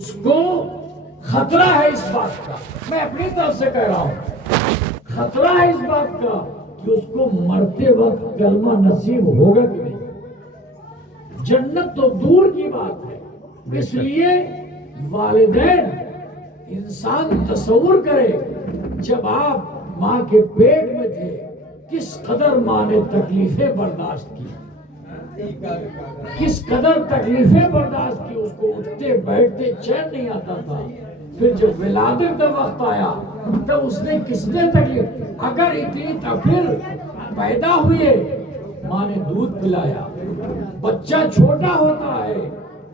اس کو خطرہ ہے اس بات کا، میں اپنی طرف سے کہہ رہا ہوں، خطرہ ہے اس بات کا کہ اس کو مرتے وقت کلمہ نصیب ہوگا کہ نہیں۔ جنت تو دور کی بات ہے، اس لیے والدین، انسان تصور کرے جب آپ ماں کے پیٹ میں تھے کس قدر ماں نے تکلیفیں برداشت کی، کس قدر تکلیفیں برداشت کی، اس کو اٹھتے بیٹھتے چین نہیں آتا تھا۔ پھر جب ولادت کا وقت آیا تب اس نے کس نے تکلیف، اگر اتنی پھر پیدا ہوئے ماں نے دودھ پلایا۔ بچہ چھوٹا ہوتا ہے،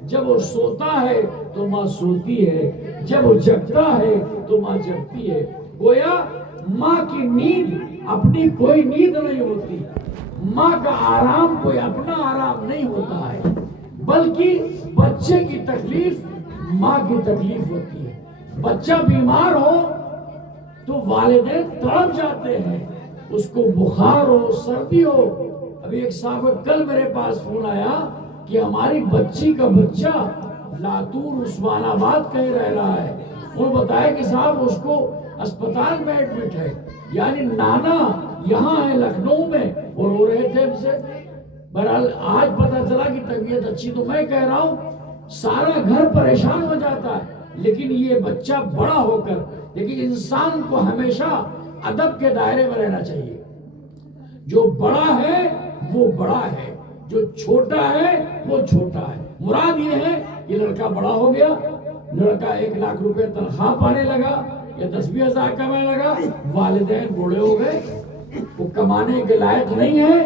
جب وہ سوتا ہے تو ماں سوتی ہے، جب وہ جگتا ہے تو ماں جگتی ہے۔ گویا ماں کی نیند اپنی کوئی نیند نہیں ہوتی، ماں کا آرام کوئی اپنا آرام نہیں ہوتا ہے، بلکہ بچے کی تکلیف ماں کی تکلیف ہوتی ہے۔ بچہ بیمار ہو تو والدین تڑپ جاتے ہیں، اس کو بخار ہو، سردی ہو۔ ابھی ایک صاحب کل میرے پاس فون آیا کہ ہماری بچی کا بچہ لاتور عثمان آباد کہیں رہ رہا ہے، وہ بتایا کہ صاحب اس کو اسپتال میں ایڈمٹ ہے، یعنی نانا یہاں ہے لکھنؤ میں، اور رو رہے تھے ہم سے۔ بہرحال آج پتا چلا کہ طبیعت اچھی، تو میں کہہ رہا ہوں سارا گھر پریشان ہو جاتا ہے، لیکن یہ بچہ بڑا ہو کر، لیکن انسان کو ہمیشہ ادب کے دائرے میں رہنا چاہیے۔ جو بڑا ہے وہ بڑا ہے، جو چھوٹا ہے وہ چھوٹا ہے۔ مراد یہ ہے کہ لڑکا بڑا ہو گیا، لڑکا 1,00,000 روپے تنخواہ پانے لگا یا 10,000-20,000 کمانے لگا، والدین بوڑھے ہو گئے، وہ کمانے کے لائق نہیں ہے،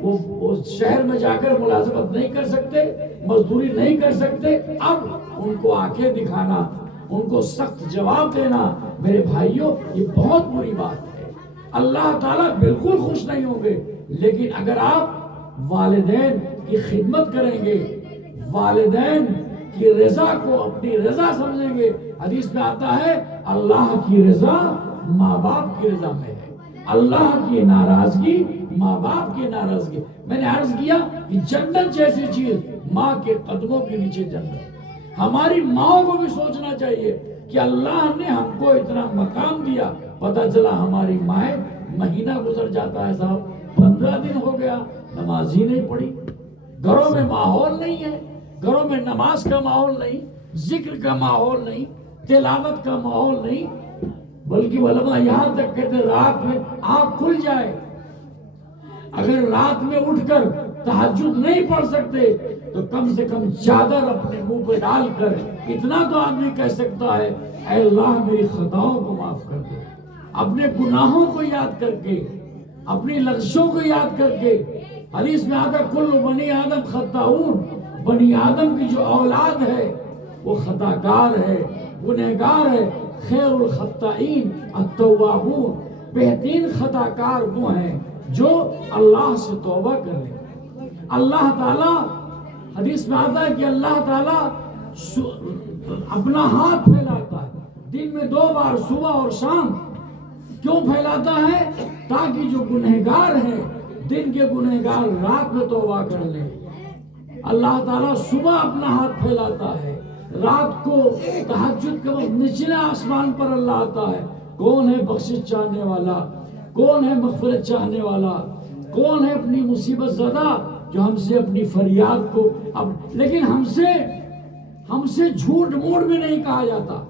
وہ شہر میں جا کر ملازمت نہیں کر سکتے، مزدوری نہیں کر سکتے۔ اب ان کو آنکھیں دکھانا، ان کو سخت جواب دینا، میرے بھائیوں یہ بہت بری بات ہے۔ اللہ تعالیٰ بالکل خوش نہیں ہوں گے، لیکن اگر آپ والدین کی خدمت کریں گے، والدین کی رضا کو اپنی رضا سمجھیں گے۔ حدیث میں آتا ہے اللہ کی رضا ماں باپ کی رضا میں ہے، اللہ کی ناراضگی ماں باپ کی ناراضگی۔ میں نے عرض کیا کہ جنت جیسی چیز ماں کے قدموں کے نیچے جنت۔ ہماری ماں کو بھی سوچنا چاہیے کہ اللہ نے ہم کو اتنا مقام دیا، پتہ چلا ہماری مائیں، مہینہ گزر جاتا ہے صاحب، 15 دن ہو گیا نماز ہی نہیں پڑھی، گھروں میں ماحول نہیں ہے، گھروں میں نماز کا ماحول نہیں، ذکر کا ماحول نہیں، تلاوت کا ماحول نہیں، بلکہ علماء یہاں تک کہتے ہیں رات میں آنکھ کھل جائے، اگر رات میں اٹھ کر تہجد نہیں پڑھ سکتے تو کم سے کم چادر اپنے منہ پہ ڈال کر اتنا تو آدمی کہہ سکتا ہے اے اللہ میری خطاؤں کو معاف کر دے، اپنے گناہوں کو یاد کر کے، اپنی لغزشوں کو یاد کر کے۔ حدیث میں آتا کل بنی آدم خطاؤن، بنی آدم کی جو اولاد ہے وہ خطا کار ہے، گنہگار ہے۔ خیر الخطائین التوابون، بہترین خطا کار وہ ہیں جو اللہ سے توبہ کر لیں۔ اللہ تعالیٰ حدیث میں آتا ہے کہ اللہ تعالیٰ اپنا ہاتھ پھیلاتا ہے دن میں 2 بار، صبح اور شام۔ کیوں پھیلاتا ہے؟ تاکہ جو گنہگار ہیں، دن کے گنہگار رات میں توبہ کر لیں۔ اللہ تعالیٰ صبح اپنا ہاتھ پھیلاتا ہے، رات کو تہجد کے وقت نچلے آسمان پر اللہ آتا ہے۔ کون ہے بخشش چاہنے والا، کون ہے مغفرت چاہنے والا، کون ہے اپنی مصیبت زدہ جو ہم سے اپنی فریاد کو لیکن ہم سے جھوٹ موڑ بھی نہیں کہا جاتا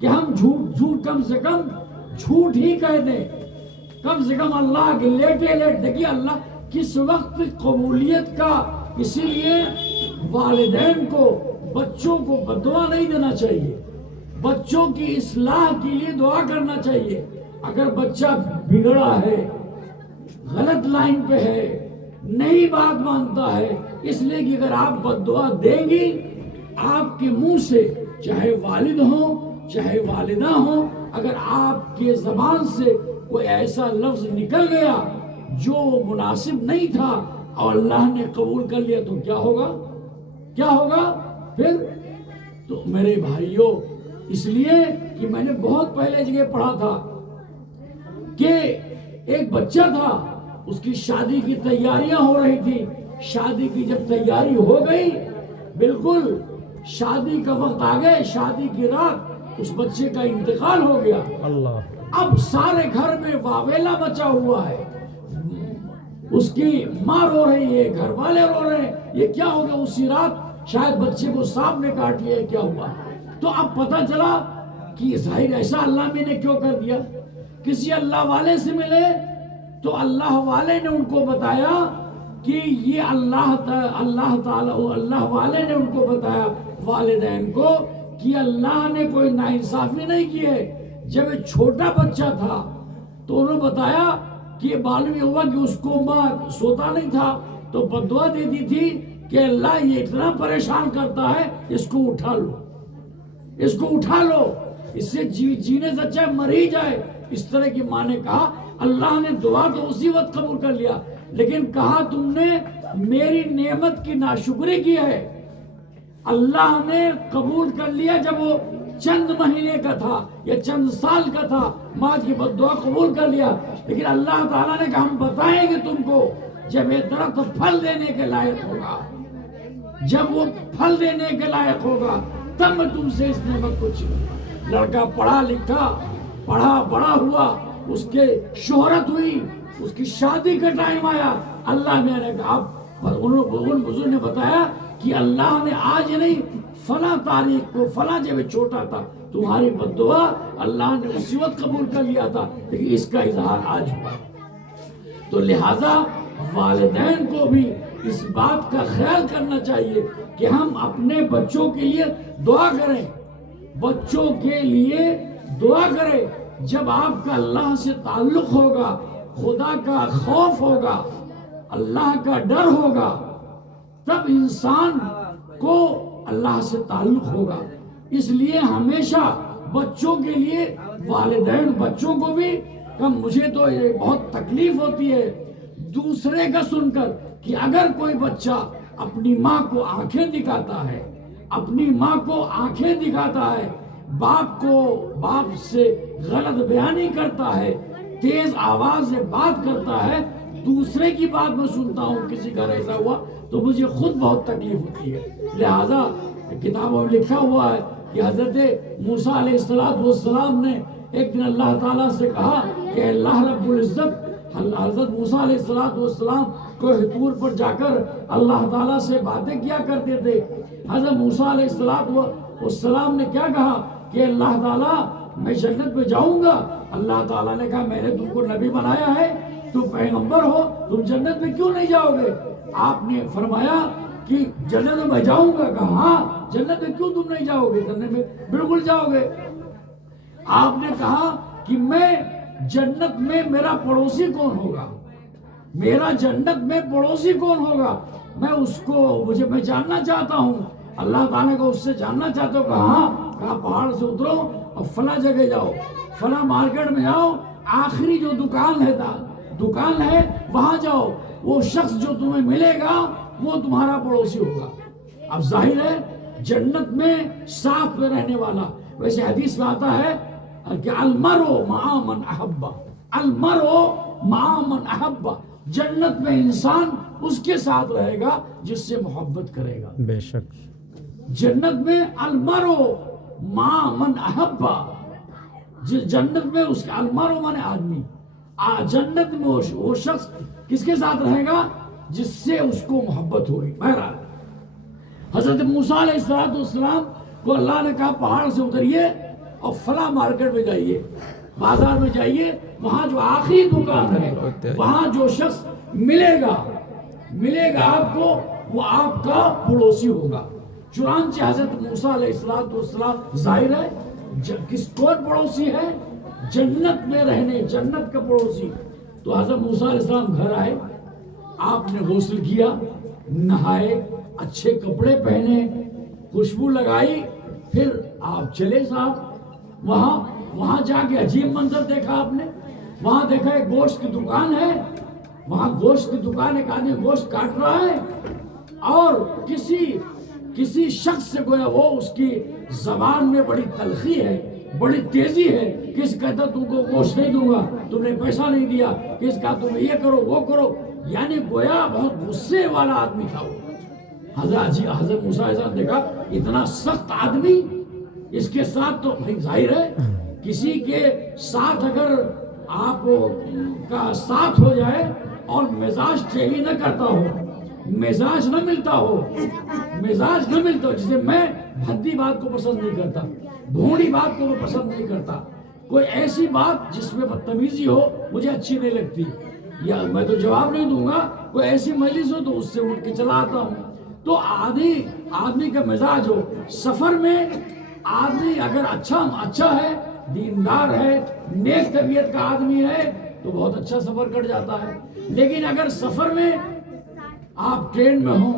کہ ہم جھوٹ کم سے کم جھوٹ ہی کہہ دیں، کم سے کم اللہ کے لیٹے دیکھیے اللہ کس وقت قبولیت کا۔ اسی لیے والدین کو بچوں کو بددعا نہیں دینا چاہیے، بچوں کی اصلاح کے لیے دعا کرنا چاہیے۔ اگر بچہ بگڑا ہے، غلط لائن پہ ہے، نئی بات مانتا ہے، اس لیے کہ اگر آپ بددعا دیں گی آپ کے منہ سے، چاہے والد ہوں چاہے والدہ ہوں، اگر آپ کے زبان سے کوئی ایسا لفظ نکل گیا جو مناسب نہیں تھا اور اللہ نے قبول کر لیا تو کیا ہوگا پھر؟ تو میرے بھائیوں، اس لیے کہ میں نے بہت پہلے جگہ پڑھا تھا کہ ایک بچہ تھا، اس کی شادی کی تیاریاں ہو رہی تھی، شادی کی جب تیاری ہو گئی، بالکل شادی کا وقت آ گئے، شادی کی رات اس بچے کا انتقال ہو گیا۔ اللہ، اب سارے گھر میں واویلا مچا ہوا ہے، اس کی ماں رو رہی ہے، گھر والے رو رہے ہیں، یہ کیا ہو گیا؟ اسی رات شاید بچے کو سانپ نے کاٹ لیا، کیا ہوا؟ تو اب پتہ چلا کہ ظاہر ایسا اللہ نے کیوں کر دیا؟ کسی اللہ والے سے ملے تو اللہ والے نے ان کو بتایا کہ یہ اللہ تعالی، اللہ والے نے ان کو بتایا والدین کو کہ اللہ نے کوئی ناانصافی نہیں کی ہے۔ جب یہ چھوٹا بچہ تھا تو انہوں نے بتایا کہ یہ معلوم ہوا کہ اس کو ماں سوتا نہیں تھا تو بددعا دیتی تھی کہ اللہ یہ اتنا پریشان کرتا ہے، اس کو اٹھا لو، اس کو اٹھا لو، اس سے جینے سے اچھا مر ہی جائے۔ اس طرح کی ماں نے کہا، اللہ نے دعا تو اسی وقت قبول کر لیا، لیکن کہا تم نے میری نعمت کی ناشکری کی ہے۔ اللہ نے قبول کر لیا جب وہ چند مہینے کا تھا یا چند سال کا تھا، ماں کی بددعا قبول کر لیا، لیکن اللہ تعالیٰ نے کہا ہم بتائیں گے تم کو جب یہ درخت پھل دینے کے لائق ہوگا، جب وہ پھل دینے کے لائق ہوگا تب میں تم سے اس نعمت کو چھینوں گا۔ لڑکا پڑھا لکھا، پڑھا بڑا ہوا، اس کے شہرت ہوئی، اس کی شادی کا ٹائم آیا، اللہ نے کہا، ان بزرگ نے بتایا کہ اللہ نے آج نہیں فلاں تاریخ کو، فلاں جب چھوٹا تھا تمہاری بددعا اللہ نے اسی وقت قبول کر لیا تھا، لیکن اس کا اظہار آج ہوا۔ تو لہذا والدین کو بھی اس بات کا خیال کرنا چاہیے کہ ہم اپنے بچوں کے لیے دعا کریں، بچوں کے لیے دعا کریں۔ جب آپ کا اللہ سے تعلق ہوگا، خدا کا خوف ہوگا، اللہ کا ڈر ہوگا، تب انسان کو اللہ سے تعلق ہوگا۔ اس لیے ہمیشہ بچوں کے لیے والدین، بچوں کو بھی مجھے تو یہ بہت تکلیف ہوتی ہے دوسرے کا سن کر کہ اگر کوئی بچہ اپنی ماں کو آنکھیں دکھاتا ہے، اپنی ماں کو آنکھیں دکھاتا ہے، باپ سے غلط بیانی کرتا ہے، تیز آواز سے بات کرتا ہے، دوسرے کی بات میں سنتا ہوں کسی کا ایسا ہوا تو مجھے خود بہت تکلیف ہوتی ہے۔ لہذا کتابوں میں لکھا ہوا ہے کہ حضرت موسیٰ علیہ السلام نے ایک دن اللہ تعالیٰ سے کہا کہ اللہ رب العزت، حضرت موسیٰ علیہ السلام کو طور پر جا کر اللہ تعالیٰ سے باتیں کیا کرتے تھے۔ حضرت موسیٰ علیہ السلام نے کیا کہا کہ اللہ تعالیٰ میں جنت میں جاؤں گا۔ اللہ تعالیٰ نے کہا میں نے تم کو نبی بنایا ہے، تم پیغمبر ہو، تم جنت میں کیوں نہیں جاؤ گے؟ آپ نے فرمایا کہ جنت میں جاؤں گا۔ کہا ہاں، جنت میں کیوں تم نہیں جاؤ گے؟ جنت میں بالکل جاؤ گے۔ آپ نے کہا کہ میں جنت میں میرا پڑوسی کون ہوگا، میرا جنت میں پڑوسی کون ہوگا، میں اس کو میں جاننا چاہتا ہوں۔ اللہ تعالیٰ کو اس سے جاننا چاہتا ہوں۔ کہا ہاں۔ کہا پہاڑ سے اترو اور فلاں جگہ جاؤ، فلاں مارکیٹ میں جاؤ، آخری جو دکان ہے وہاں جاؤ، وہ شخص جو تمہیں ملے گا وہ تمہارا پڑوسی ہوگا۔ اب ظاہر ہے جنت میں ساتھ میں رہنے والا، ویسے حدیث میں آتا ہے کہ المرء مع من احب، المرء مع من احب، جنت میں انسان اس کے ساتھ رہے گا جس سے محبت کرے گا۔ بے شک جنت میں المرء مع من احب، جنت میں اس کا المرء مانے آدمی، جنت میں وہ شخص کس کے ساتھ رہے گا جس سے اس کو محبت ہوگی۔ بہرحال حضرت موسیٰ علیہ السلام کو اللہ نے کہا پہاڑ سے اتریے اور فلاں مارکیٹ میں جائیے، بازار میں جائیے، وہاں جو آخری دکان ہے وہاں جو شخص ملے گا آپ کو، وہ آپ کا پڑوسی ہوگا۔ چنانچہ حضرت موسیٰ علیہ السلام ظاہر ہے کون پڑوسی ہے؟ جنت میں رہنے، جنت کا پڑوسی۔ تو حضرت موسیٰ علیہ السلام گھر آئے، آپ نے غسل کیا، نہائے، اچھے کپڑے پہنے، خوشبو لگائی، پھر آپ چلے صاحب وہاں جا کے عجیب منظر دیکھا آپ نے۔ وہاں دیکھا ایک گوشت کی دکان ہے، وہاں گوشت کی دکان، ایک آدمی گوشت کاٹ رہا ہے اور کسی شخص سے گویا وہ اس کی زبان میں بڑی تلخی ہے، بڑی تیزی ہے، کس کہتا تم کو گوشت نہیں دوں گا، تم نے پیسہ نہیں دیا، کس کا تم یہ کرو وہ کرو، یعنی گویا بہت غصے والا آدمی تھا وہ۔ حضرت موسیٰ علیہ السلام دیکھا اتنا سخت آدمی، اس کے ساتھ تو بھائی ظاہر ہے کسی کے ساتھ اگر آپ کا ساتھ ہو جائے اور مزاج ٹھیلی نہ کرتا ہو، مزاج نہ ملتا ہو، جسے میں بھدی بات کو پسند نہیں کرتا، بھونڈی بات کو میں پسند نہیں کرتا، کوئی ایسی بات جس میں بدتمیزی ہو مجھے اچھی نہیں لگتی، یا میں تو جواب نہیں دوں گا، کوئی ایسی مجلس ہو تو اس سے اٹھ کے چلا آتا ہوں۔ تو آدمی کا مزاج ہو، سفر میں آدمی اگر اچھا ہے، دیندار ہے، نیک طبیعت کا آدمی ہے تو بہت اچھا سفر کٹ جاتا ہے۔ لیکن اگر سفر میں آپ ٹرین میں ہوں،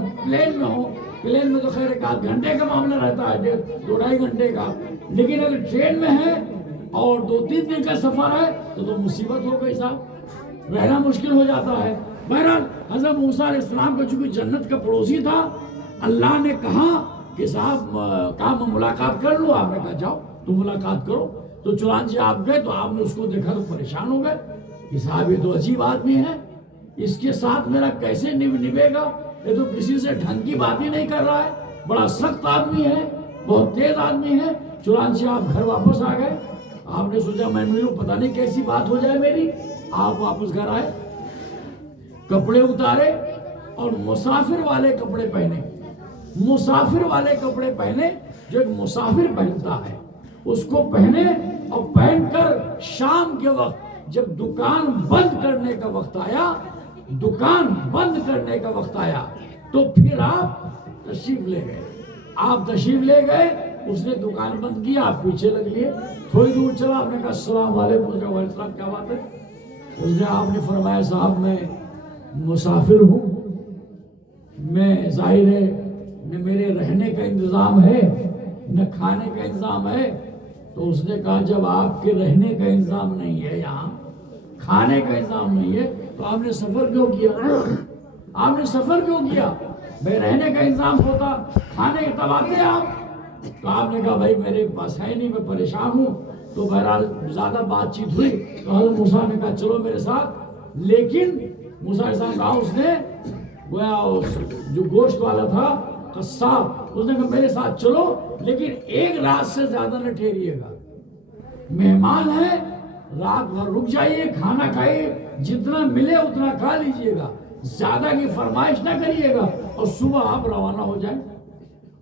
پلین میں تو خیر 1 گھنٹے کا معاملہ رہتا ہے، 2-2.5 گھنٹے کا، لیکن اگر ٹرین میں ہے اور 2-3 دن کا سفر ہے تو مصیبت ہو گئی صاحب، رہنا مشکل ہو جاتا ہے۔ بہرحال حضرت موسیٰ علیہ السلام کا چونکہ جنت کا پڑوسی تھا، اللہ نے کہا کہ صاحب میں ملاقات کر لوں، آپ نے کہا جاؤ تو ملاقات کرو، تو چنانچہ آپ گئے تو آپ نے اس کو دیکھا تو پریشان ہو گئے کہ صاحب یہ تو عجیب آدمی ہے، اس کے ساتھ میرا کیسے نبھے گا، یہ تو کسی سے ڈھنگ کی بات ہی نہیں کر رہا ہے، بڑا سخت آدمی ہے، بہت تیز آدمی ہے۔ چنانچہ آپ گھر واپس آ گئے، آپ نے سوچا میں ملوں، پتہ نہیں کیسی بات ہو جائے میری۔ آپ واپس گھر آئے، کپڑے اتارے اور مسافر والے کپڑے پہنے، جو ایک مسافر پہنتا ہے اس کو پہنے، اور پہن کر شام کے وقت جب دکان بند کرنے کا وقت آیا تو پھر آپ تشریف لے گئے، اس نے دکان بند کیا، آپ پیچھے لگ لیے، تھوڑی دور چلا، آپ نے کہا السلام علیکم، وعلیکم السلام، کیا بات ہے؟ آپ نے فرمایا صاحب میں مسافر ہوں، میں ظاہر ہے نہ میرے رہنے کا انتظام ہے نہ کھانے کا انتظام ہے۔ تو اس نے کہا جب آپ کے رہنے کا انتظام نہیں ہے، یہاں کھانے کا انتظام نہیں ہے، تو آپ نے سفر کیوں کیا؟ بھائی رہنے کا انتظام ہوتا، کھانے کے تب آتے آپ۔ تو آپ نے کہا بھائی میرے پاس ہے نہیں، میں پریشان ہوں۔ تو بہرحال زیادہ بات چیت ہوئی تو حضرت موسیٰ نے کہا چلو میرے ساتھ، لیکن موسیٰ علیہ السلام کہا، اس نے جو گوشت والا تھا قصاب، اس نے کہا میرے ساتھ چلو، لیکن ایک رات سے زیادہ نہ ٹھہریے گا، مہمان ہے، رات بھر رک جائیے، کھانا کھائیے، جتنا ملے اتنا کھا لیجئے گا، زیادہ کی فرمائش نہ کریے گا، اور صبح آپ روانہ ہو جائیں۔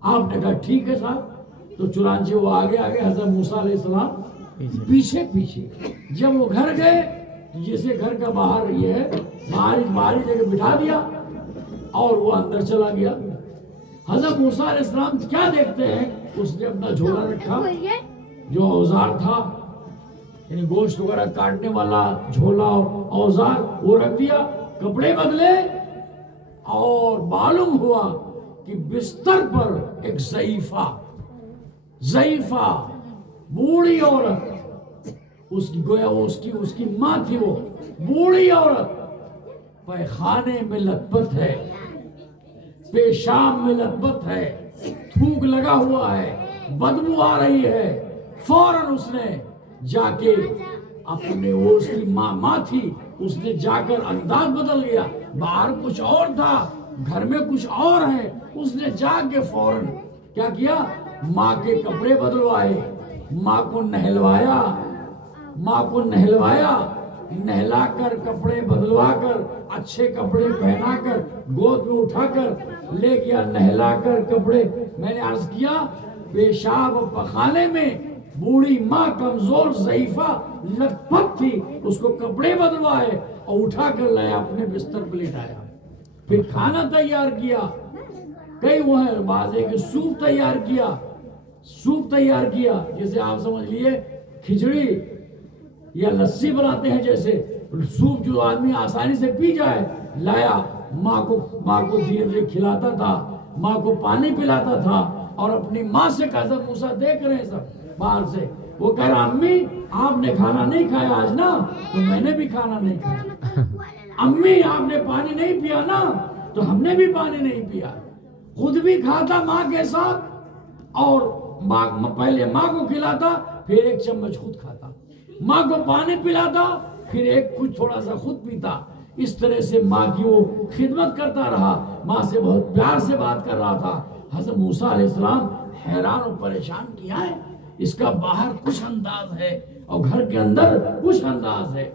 آپ نے کہا ٹھیک ہے صاحب۔ تو چنانچہ وہ آگے حضرت موسیٰ علیہ السلام پیچھے جب وہ گھر گئے، جیسے گھر کا باہر یہ ہے، باہری جگہ بٹھا دیا اور وہ اندر چلا گیا۔ حضرت موسیٰ علیہ السلام کیا دیکھتے ہیں، اس نے اپنا جھولا رکھا، جو اوزار تھا، یعنی گوشت وغیرہ کاٹنے والا جھولا اوزار، وہ رکھ دیا، کپڑے بدلے، اور معلوم ہوا کہ بستر پر ایک ضعیفہ بوڑھی عورت، اس کی ماں تھی، وہ بوڑھی عورت پیخانے میں لت پت ہے، پیشاب میں لت پت ہے، تھوک لگا ہوا ہے، بدبو آ رہی ہے۔ فوراً اس نے جا کے اپنے، وہ اس کی ماں تھی، اس نے جا کر انداز بدل گیا، باہر کچھ اور تھا، گھر میں کچھ اور ہے، اس نے جا کے فوراً کیا کیا، ماں کے کپڑے بدلوائے، ماں کو نہلوایا، نہلا کر کپڑے بدلوا کر اچھے کپڑے پہنا کر گود میں اٹھا کر لے گیا، نہلا کر کپڑے، میں نے عرض کیا پیشاب و پخانے میں بوڑھی ماں کمزور ضعیفہ لت پت تھی، اس کو کپڑے بدلوائے اور اٹھا کر لایا، اپنے بستر پر لٹایا، پھر کھانا تیار کیا، کئی وہ ہے بازے کے سوپ تیار کیا، جیسے آپ سمجھ لیے کھچڑی یا لسی بناتے ہیں، جیسے سوپ جو آدمی آسانی سے پی جائے، لایا، ماں کو دھیرے دھیرے کھلاتا تھا، ماں کو پانی پلاتا تھا، اور اپنی ماں سے کہا، حضرت موسیٰ دیکھ رہے ہیں سب باہر سے، وہ کہہ رہا امی آپ نے کھانا نہیں کھایا آج نا، تو میں نے بھی کھانا نہیں کھایا، امی آپ نے پانی نہیں پیا نا، تو ہم نے بھی پانی نہیں پیا، خود بھی کھاتا ماں کے ساتھ، اور پہلے ماں کو کھلاتا، پھر 1 چمچ خود کھاتا، ماں کو پانی پلاتا، پھر کچھ تھوڑا سا خود پیتا، اس طرح سے ماں کی وہ خدمت کرتا رہا، ماں سے بہت پیار سے بات کر رہا تھا۔ حضرت موسیٰ علیہ السلام حیران و پریشان کیا ہے، اس کا باہر کچھ انداز ہے اور گھر کے اندر کچھ انداز ہے،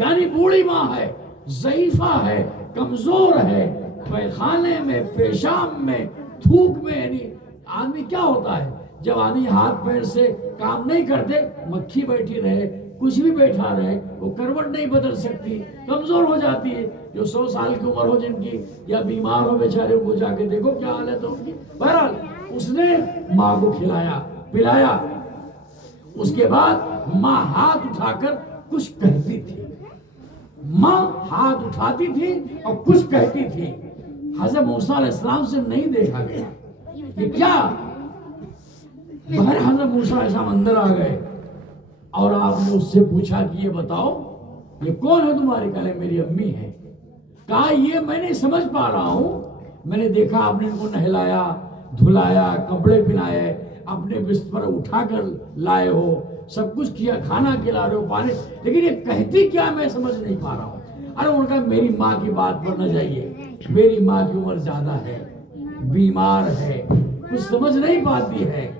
یعنی بوڑھی ماں ہے، ضعیفہ ہے، کمزور ہے، پیخانے میں، پیشاب میں، تھوک میں، یعنی آدمی کیا ہوتا ہے جب آدمی ہاتھ پیر سے کام نہیں کرتے، مکھی بیٹھی رہے، کچھ بھی بیٹھا رہے، وہ کروٹ نہیں بدل سکتی، کمزور ہو جاتی ہے۔ جو 100 سال کی عمر ہو جن کی، یا بیمار ہو بیچارے، کو جا کے دیکھو کیا حالت ہو ان کی۔ بہرحال اس نے ماں کو کھلایا پلایا، اس کے بعد ماں ہاتھ اٹھا کر کچھ کہتی تھی، ماں ہاتھ اٹھاتی تھی اور کچھ کہتی تھی۔ حضرت موسیٰ علیہ السلام سے نہیں دیکھا گیا یہ کیا۔ بہر حضرت موسیٰ علیہ السلام اندر آ گئے اور آپ نے اس سے پوچھا کہ یہ بتاؤ یہ کون ہے تمہاری؟ کہا میری امی ہے۔ کہا یہ میں نہیں سمجھ پا رہا ہوں، میں نے دیکھا آپ نے ان کو نہلایا دھلایا، کپڑے پہنائے، اپنے بستر اٹھا کر لائے ہو، سب کچھ کیا، کھانا کھلا رہے ہو، پانی، لیکن یہ کہتی کیا میں سمجھ نہیں پا رہا ہوں۔ ارے ان کا میری ماں کی بات پر نہ جائیے، میری ماں کی عمر زیادہ ہے، بیمار ہے، کچھ سمجھ نہیں پاتی ہے،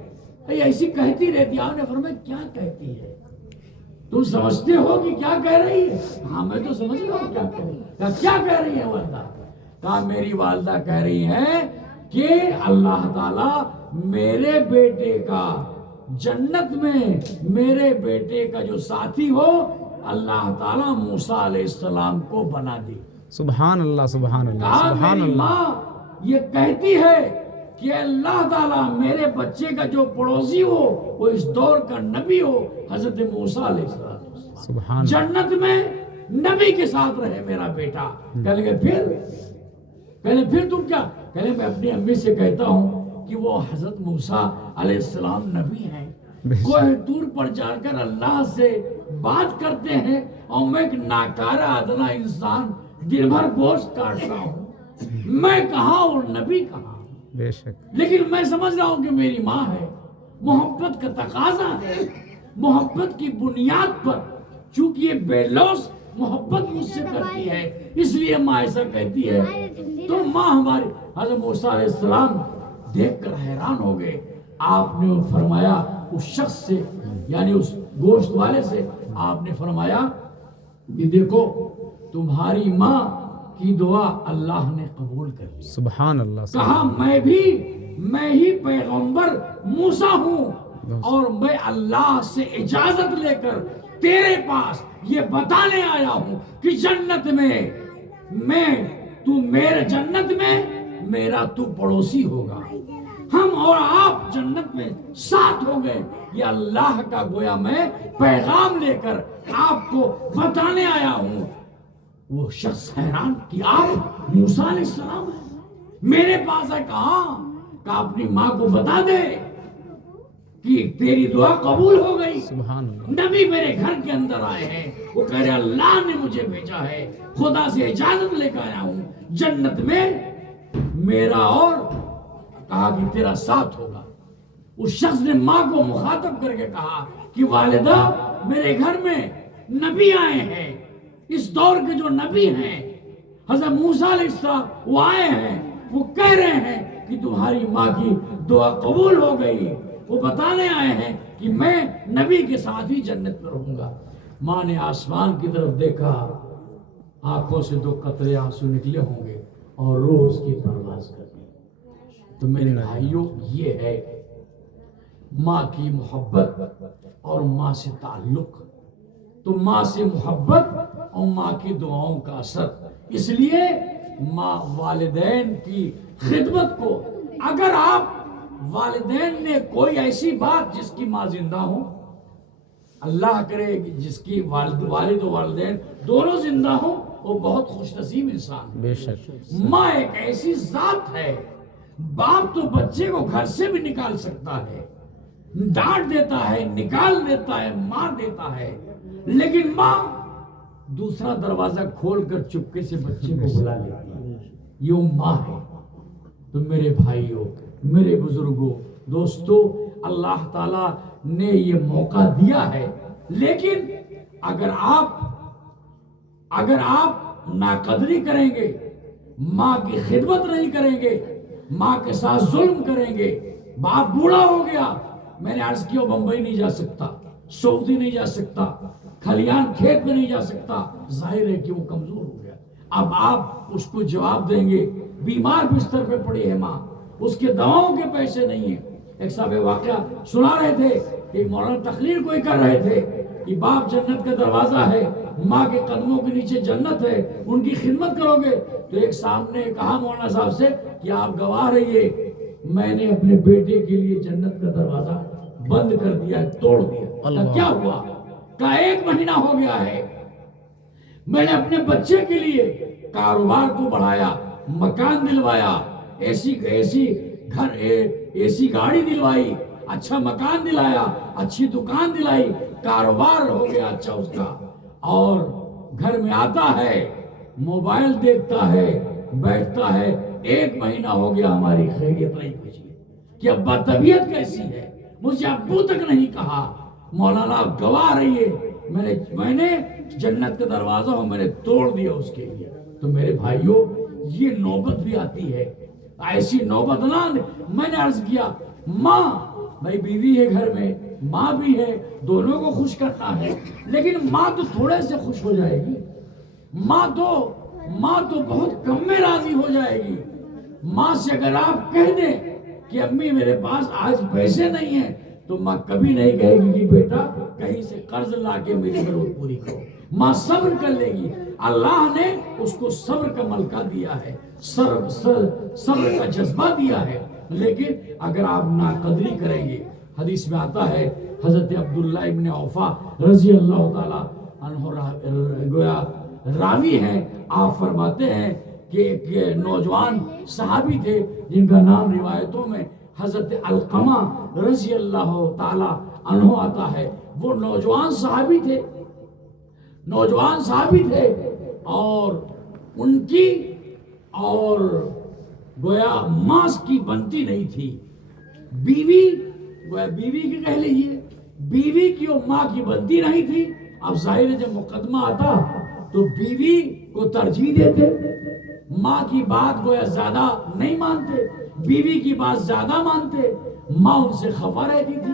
ایسی کہتی رہتی۔ آپ نے فرمایا کیا کہتی ہے؟ تم سمجھتے ہو کہ کیا کہہ رہی ہے؟ ہاں میں تو سمجھ رہا ہوں کیا کہہ رہی ہے۔ کیا کہہ رہی ہے والدہ؟ کہا میری والدہ کہہ رہی ہے کہ اللہ تعالیٰ میرے بیٹے کا جنت میں، میرے بیٹے کا جو ساتھی ہو، اللہ تعالیٰ موسیٰ علیہ السلام کو بنا دی۔ سبحان اللہ سبحان اللہ سبحان میری اللہ۔ ماں یہ کہتی ہے کہ اللہ تعالیٰ میرے بچے کا جو پڑوسی ہو وہ اس دور کا نبی ہو، حضرت موسیٰ علیہ السلام، سبحان جنت میں نبی کے ساتھ رہے میرا بیٹا۔ کہنے گے پھر تم کیا؟ کہنے میں اپنی امی سے کہتا ہوں کہ وہ حضرت موسیٰ علیہ السلام نبی ہیں، کوہ طور پر جا کر اللہ سے بات کرتے ہیں، اور میں ایک ناکارہ ادنا انسان دن بھر گوشت کاٹتا ہوں، میں کہاں اور نبی کہاں؟ بے شک لیکن میں سمجھ رہا ہوں کہ میری ماں ہے، محبت کا تقاضا ہے، محبت کی بنیاد پر، چونکہ یہ بے لوث محبت مجھ سے کرتی ہے اس لیے ماں ایسا کہتی ہے۔ تو ماں ہماری، حضرت موسیٰ علیہ السلام دیکھ کر حیران ہو گئے۔ آپ نے فرمایا اس شخص سے، یعنی اس گوشت والے سے، آپ نے فرمایا کہ دیکھو تمہاری ماں کی دعا اللہ نے قبول کر لی۔ سبحان اللہ۔ کہا میں ہی پیغمبر موسیٰ ہوں، اور میں اللہ سے اجازت لے کر تیرے پاس یہ بتانے آیا ہوں کہ جنت میں تو میرے جنت میں میرا تو پڑوسی ہوگا، ہم اور آپ جنت میں ساتھ ہو گئے۔ یہ اللہ کا گویا میں پیغام لے کر آپ کو بتانے آیا ہوں۔ وہ شخص حیران کہ آپ موسیٰ علیہ السلام ہیں، میرے پاس ہے؟ کہاں؟ کہ اپنی ماں کو بتا دے کہ تیری دعا قبول ہو گئی، سبحان اللہ۔ نبی میرے گھر کے اندر آئے ہیں، وہ کہہ رہے اللہ نے مجھے بھیجا ہے، خدا سے اجازت لے کر آیا ہوں، جنت میں میرا اور کہا کہ تیرا ساتھ ہوگا۔ اس شخص نے ماں کو مخاطب کر کے کہا کہ والدہ میرے گھر میں نبی آئے ہیں، اس دور کے جو نبی ہیں حضرت موسیٰ علیہ السلام، وہ آئے ہیں، وہ کہہ رہے ہیں کہ تمہاری ماں کی دعا قبول ہو گئی، وہ بتانے آئے ہیں کہ میں نبی کے ساتھ ہی جنت میں رہوں گا۔ ماں نے آسمان کی طرف دیکھا، آنکھوں سے 2 قطرے آنسو نکلے ہوں گے اور روح اس کی پرواز کر دی۔ تو میرے بھائیوں، یہ ہے ماں کی محبت اور ماں سے تعلق۔ تو ماں سے محبت اور ماں کی دعاؤں کا اثر، اس لیے ماں والدین کی خدمت کو، اگر آپ والدین نے کوئی ایسی بات جس کی ماں زندہ ہو، اللہ کرے جس کی والد و والدین دونوں زندہ ہوں، وہ بہت خوش نصیب انسان ہے۔ بے شک ماں ایک ایسی ذات ہے، باپ تو بچے کو گھر سے بھی نکال سکتا ہے، ڈانٹ دیتا ہے، نکال دیتا ہے، مار دیتا ہے، لیکن ماں دوسرا دروازہ کھول کر چپکے سے بچے کو بلا لیتی ہے۔ یہ وہ ماں ہے۔ تو میرے بھائیوں، میرے بزرگوں، دوستو، اللہ تعالیٰ نے یہ موقع دیا ہے، لیکن اگر آپ ناقدری کریں گے، ماں کی خدمت نہیں کریں گے، ماں کے ساتھ ظلم کریں گے، باپ بوڑھا ہو گیا، میں نے عرض کیا بمبئی نہیں جا سکتا، سعودی نہیں جا سکتا، کھلیان کھیت میں نہیں جا سکتا، ظاہر ہے کہ وہ کمزور ہو گیا۔ اب آپ اس کو جواب دیں گے، بیمار بستر پہ پڑی ہے ماں، اس کے دواؤں کے پیسے نہیں ہیں۔ ایک صاحب واقعہ سنا رہے تھے کہ مولانا تقریر کوئی کر رہے تھے کہ باپ جنت کا دروازہ ہے، ماں کے قدموں کے نیچے جنت ہے، ان کی خدمت کرو گے۔ تو ایک صاحب نے کہا مولانا صاحب سے کہ آپ گواہ رہیے، میں نے اپنے بیٹے کے لیے جنت کا دروازہ بند کر دیا، توڑ دیا۔ کہا کیا ہوا؟ کہا 1 مہینہ ہو گیا ہے، میں نے اپنے بچے کے لیے کاروبار کو بڑھایا، مکان دلوایا، ایسی گاڑی دلوائی، اچھا مکان دلایا، اچھی دکان دلائی، کاروبار ہو گیا اچھا اس کا، اور گھر میں آتا ہے، موبائل دیکھتا ہے، بیٹھتا ہے۔ 1 مہینہ ہو گیا ہماری خیریت نہیں پوچھی کہ ابا طبیعت کیسی ہے، مجھے ابو تک نہیں کہا۔ مولانا آپ گواہ رہیے، میں نے جنت کا دروازہ میں نے توڑ دیا اس کے لیے۔ تو میرے بھائیوں، یہ نوبت بھی آتی ہے، ایسی نوبت نہ۔ میں نے عرض کیا ماں، بھائی بیوی ہے گھر میں، ماں بھی ہے، دونوں کو خوش کرنا ہے، لیکن ماں تو تھوڑے سے خوش ہو جائے گی، ماں تو بہت کم میں راضی ہو جائے گی۔ ماں سے اگر آپ کہہ دیں کہ امی میرے پاس آج پیسے نہیں ہیں، تو ماں کبھی نہیں کہے گی کہ بیٹا کہیں سے قرض لا کے میری ضرورت پوری کرو۔ ماں صبر کر لے گی۔ اللہ نے اس کو صبر کا ملکہ دیا ہے، صبر کا جذبہ دیا ہے۔ لیکن اگر آپ ناقدری کریں گے، حدیث میں آتا ہے حضرت عبداللہ ابن اوفا رضی اللہ تعالی عنہ گویا راوی ہیں، آپ فرماتے ہیں کہ ایک نوجوان صحابی تھے جن کا نام روایتوں میں حضرت علقمہ رضی اللہ تعالی عنہ آتا ہے۔ وہ نوجوان صحابی تھے اور ان کی اور گویا ماس کی بنتی نہیں تھی، بیوی کی کہہ لیجیے، بیوی کی اور ماں کی بنتی نہیں تھی۔ اب ظاہر ہے جب مقدمہ آتا تو بیوی کو ترجیح دیتے، ماں کی بات گویا زیادہ نہیں مانتے، بیوی کی بات زیادہ مانتے۔ ماں ان سے خفا رہتی تھی،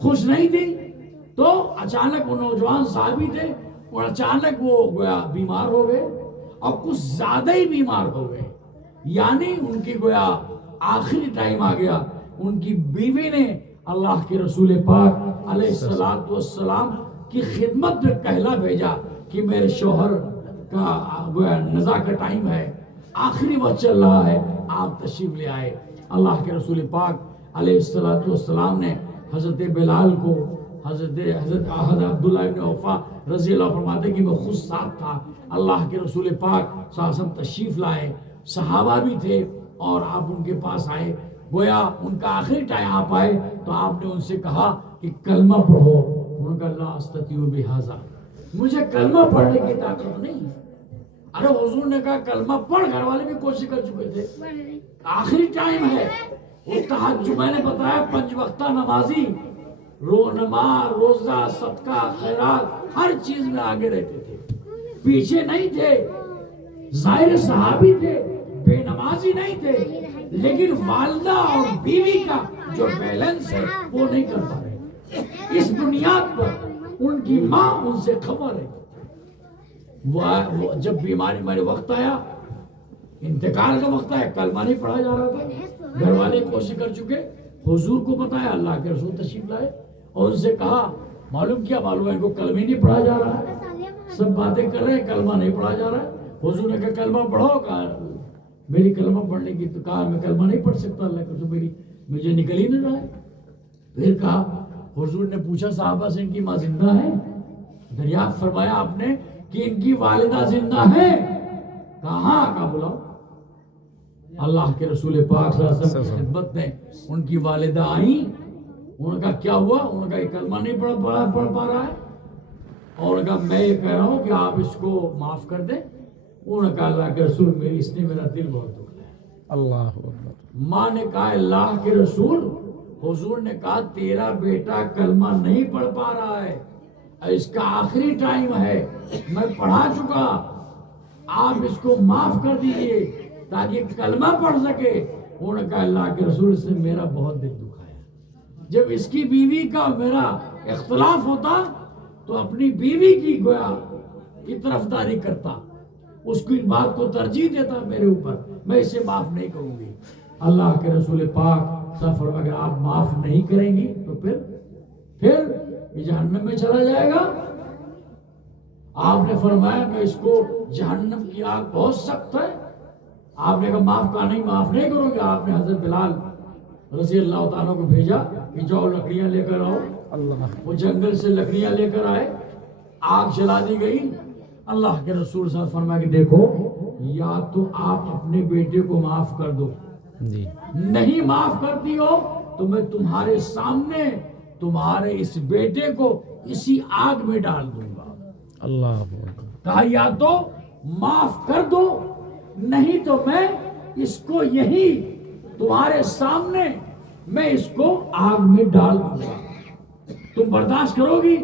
خوش نہیں تھی۔ تو اچانک وہ نوجوان صحابی تھے اور اچانک وہ گویا بیمار ہو گئے، اور کچھ زیادہ ہی بیمار ہو گئے، یعنی ان کی گویا آخری ٹائم آ گیا۔ ان کی بیوی نے اللہ کے رسول پاک علیہ السلام کی خدمت میں کہلا بھیجا کہ میرے شوہر کا گویا نزا کا ٹائم ہے، آخری وقت چل رہا ہے، آپ تشریف لے آئے۔ اللہ کے رسول پاک علیہ السلام نے حضرت بلال کو، حضرت عبداللہ ابن اوفا رضی اللہ فرماتے کہ میں خود ساتھ تھا، اللہ کے رسول پاک صلی اللہ علیہ وسلم تشریف لائے، صحابہ بھی تھے اور آپ ان کے پاس آئے، گویا ان کا آخری ٹائم آپ آئے تو آپ نے ان سے کہا کہ کلمہ پڑھو۔ ان کا لا استطیع بہذا، مجھے کلمہ پڑھنے کی طاقت نہیں۔ ارے حضور نے کہا کلمہ پڑھ، گھر والے بھی کوشش کر چکے تھے، آخری ٹائم ہے۔ تہجد میں نے بتایا 5 وقتہ نمازی، نماز، روزہ، صدقہ، خیرات، ہر چیز میں آگے رہتے تھے، پیچھے نہیں تھے۔ ظاہر صحابی تھے، بے نمازی نہیں تھے، لیکن والدہ اور بیوی کا جو بیلنس ہے وہ نہیں کر پا رہے۔ اس بنیاد پر ان کی ماں ان سے خبر ہے۔ وہ جب بیماری میرے وقت آیا، انتقال کا وقت آیا، کلمہ نہیں پڑھا جا رہا تھا، گھر والے کوشش کر چکے، حضور کو بتایا، اللہ کے رسول تشریف لائے اور ان سے کہا معلوم کیا معلوم ہے ان کو کلمہ نہیں پڑھا جا رہا ہے، سب باتیں کر رہے ہیں، کلمہ نہیں پڑھا جا رہا ہے۔ حضور نے کہا کلمہ پڑھو، کہا میری کلمہ پڑھنے کی، تو کہا میں کلمہ نہیں پڑھ سکتا، اللہ کے رسول مجھے نکل ہی نہیں رہا ہے۔ پھر کہا، حضور نے پوچھا صحابہ سے ان کی ماں زندہ ہے؟ دریافت فرمایا آپ نے کہ ان کی والدہ زندہ ہے؟ کہا ہاں، کہا بلاؤ۔ اللہ کے رسول پاک صلی اللہ علیہ وسلم کی خدمت میں ان کی والدہ آئیں، انہوں نے کہا کیا ہوا؟ انہوں نے کہا یہ کلمہ نہیں پڑھ پا رہا ہے، اور انہوں نے کہا میں یہ کہہ رہا ہوں کہ آپ اس کو معاف کر دیں۔ انہوں نے کہا اللہ کے رسول اس نے میرا دل بہت دکھایا۔ اللہ اکبر۔ ماں نے کہا اللہ کے رسول، حضور نے کہا تیرا بیٹا کلمہ نہیں پڑھ پا رہا ہے، اس کا آخری ٹائم ہے، میں پڑھا چکا، آپ اس کو معاف کر دیجئے تاکہ کلمہ پڑھ سکے۔ انہوں نے کہا اللہ کے رسول سے میرا بہت دل دکھایا، جب اس کی بیوی کا میرا اختلاف ہوتا تو اپنی بیوی کی گویا کی طرفداری کرتا، اس کو ان بات کو ترجیح دیتا میرے اوپر، میں اسے معاف نہیں کروں گی۔ اللہ کے رسول پاک صلی فرمایا اگر آپ معاف نہیں کریں گی تو پھر یہ جہنم میں چلا جائے گا۔ آپ نے فرمایا میں اس کو جہنم کی آگ بہت سخت ہے، آپ نے کہا معاف نہیں کرو گے۔ آپ نے حضرت بلال رضی اللہ تعالیٰ کو بھیجا کہ جاؤ لکڑیاں لے کر آؤ۔ وہ جنگل سے لکڑیاں لے کر آئے، آگ جلا دی گئی۔ اللہ کے رسول صلی اللہ علیہ وسلم فرمایا کہ دیکھو یا تو آپ اپنے بیٹے کو معاف کر دو، جی نہیں معاف کرتی ہو تو میں تمہارے سامنے تمہارے اس بیٹے کو اسی آگ میں ڈال دوں گا۔ اللہ کہا یا تو معاف کر دو نہیں تو میں اس کو یہی تمہارے سامنے میں اس کو آگ میں ڈال دوں گا، تم برداشت کرو گی؟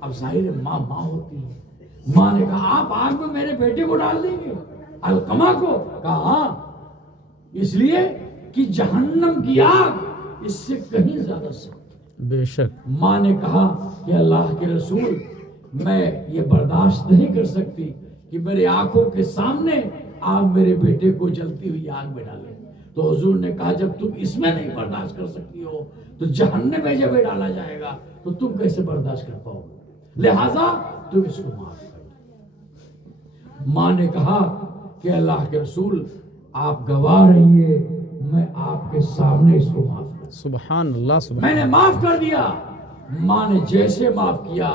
اب ظاہر ماں ہوتی ہے، ماں نے کہا آپ آگ میں میرے بیٹے کو ڈال دیں گے، علقمہ کو؟ کہا ہاں، اس لیے کہ جہنم کی آگ اس سے کہیں زیادہ سخت۔ بے شک ماں نے کہا کہ اللہ کے رسول میں یہ برداشت نہیں کر سکتی کہ میرے آنکھوں کے سامنے آپ میرے بیٹے کو جلتی ہوئی آگ میں ڈالیں۔ تو حضور نے کہا جب تم اس میں نہیں برداشت کر سکتی ہو تو جہنم میں جب ڈالا جائے گا تو تم کیسے برداشت کر پاؤ گے؟ لہذا تم اس کو معاف کر۔ ماں نے کہا کہ اللہ کے رسول آپ گواہ رہیے میں آپ کے سامنے اس کو معاف کر، سبحان اللہ میں نے معاف کر دیا۔ ماں نے جیسے معاف کیا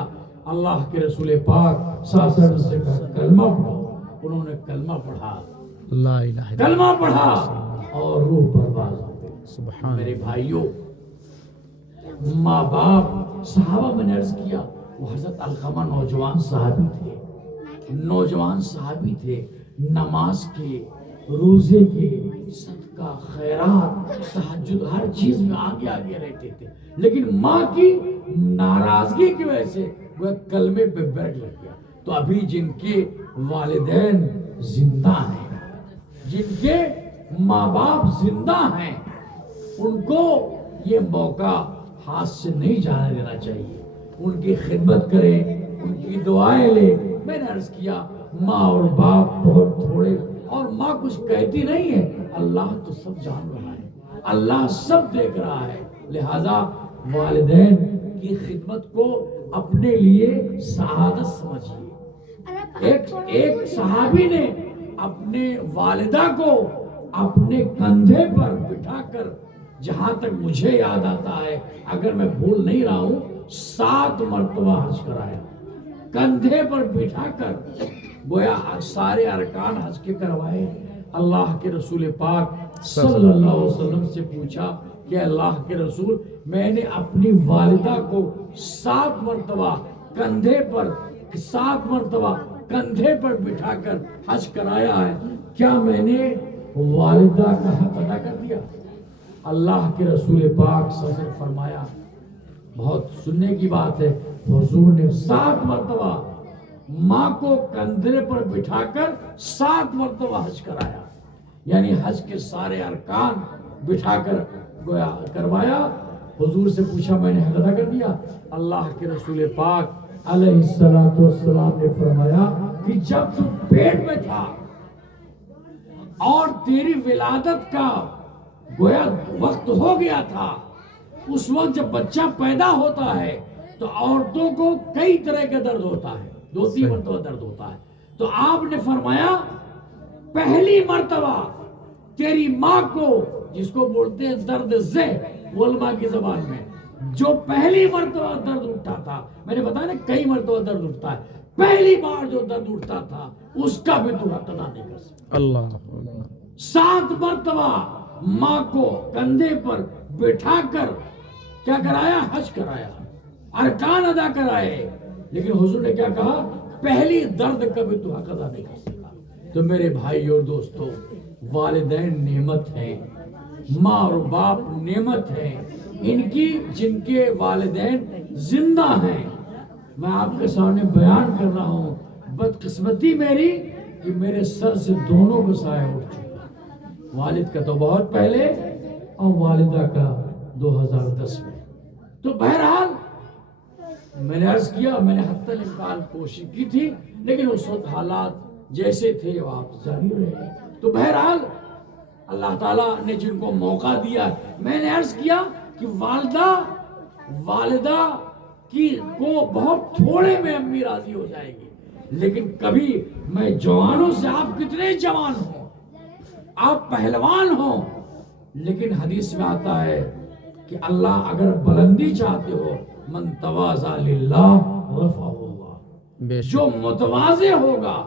اللہ کے رسول پاک صلی اللہ علیہ وسلم سے کہا کلمہ پڑھو۔ انہوں نے کلمہ پڑھا، لا الہ الا کلمہ پڑھا اور روح پرواز ہو گئی۔ سبحان میرے بھائیوں، ماں باپ صحابہ میں نے عرض کیا وہ حضرت علقمہ نوجوان صحابی تھے، نماز کے، روزے کے، صدقہ، خیرات، تہجد، ہر چیز میں آگے رہتے تھے، لیکن ماں کی ناراضگی کی وجہ سے وہ کلمے پہ بیٹھ لگ گیا۔ تو ابھی جن کے والدین زندہ ہیں، جن کے ماں باپ زندہ ہیں، ان کو یہ موقع ہاتھ سے نہیں جانے دینا چاہیے، ان کی خدمت کریں، ان کی دعائیں لیں۔ میں نے عرض کیا ماں اور باپ بہت تھوڑے، اور ماں کچھ کہتی نہیں ہے، اللہ تو سب جان رہا ہے، اللہ سب دیکھ رہا ہے، لہذا والدین کی خدمت کو اپنے لیے سعادت سمجھیے۔ ایک صحابی نے اپنے والدہ کو اپنے کندھے پر بٹھا کر، جہاں تک مجھے یاد آتا ہے اگر میں بھول نہیں رہا ہوں 7 مرتبہ حج کرایا، کندھے پر بٹھا کر، گویا سارے ارکان حج کے کروائے۔ اللہ کے رسول پاک صلی اللہ علیہ وسلم سے پوچھا کہ اللہ کے رسول میں نے اپنی والدہ کو 7 مرتبہ کندھے پر بٹھا کر حج کرایا ہے، کیا میں نے والدہ کا حق ادا کر دیا؟ اللہ کے رسول پاک صلی اللہ علیہ وسلم فرمایا، بہت سننے کی بات ہے، حضور نے 7 مرتبہ ماں کو کندھے پر بٹھا کر 7 مرتبہ حج کرایا، یعنی حج کے سارے ارکان بٹھا کر گویا کروایا۔ حضور سے پوچھا میں نے حج ادا کر دیا؟ اللہ کے رسول پاک علیہ السلام نے فرمایا کہ جب تو پیٹ میں تھا اور تیری ولادت کا گویا وقت ہو گیا تھا، اس وقت جب بچہ پیدا ہوتا ہے تو عورتوں کو کئی طرح کا درد ہوتا ہے، 2-3 مرتبہ درد ہوتا ہے، تو آپ نے فرمایا پہلی مرتبہ تیری ماں کو، جس کو بولتے ہیں درد ذہ علماء کی زبان میں، جو پہلی مرتبہ درد اٹھتا تھا، میں نے بتایا نا کئی مرتبہ درد اٹھتا ہے، پہلی بار جو درد اٹھتا تھا اس کا بھی تو حق ادا نہیں کر سکتا۔ اللہ 7 مرتبہ ماں کو کندھے پر بٹھا کر کیا کرایا؟ حج کرایا، ارکان ادا کرائے، لیکن حضور نے کیا کہا؟ پہلی درد کا بھی تو حق ادا نہیں کر سکتا۔ تو میرے بھائی اور دوستو، والدین نعمت ہیں، ماں اور باپ نعمت ہیں، ان کی جن کے والدین زندہ ہیں، میں آپ کے سامنے بیان کر رہا ہوں، بدقسمتی میری کہ میرے سر سے دونوں کو سایہ اٹھ چکا، والد کا تو بہت پہلے اور والدہ کا 2010 میں۔ تو بہرحال میں نے عرض کیا، میں نے حتی الامکان کوشش کی تھی، لیکن اس وقت حالات جیسے تھے وہ آپ جاری رہے۔ تو بہرحال اللہ تعالیٰ نے جن کو موقع دیا، میں نے عرض کیا کہ والدہ کی کو بہت تھوڑے میں امی راضی ہو جائے گی، لیکن کبھی میں جوانوں سے، آپ کتنے جوان ہوں، آپ پہلوان ہوں، لیکن حدیث میں آتا ہے کہ اللہ اگر بلندی چاہتے ہو، من تواضع للہ رفعہ اللہ، بے شک جو متواضع ہوگا،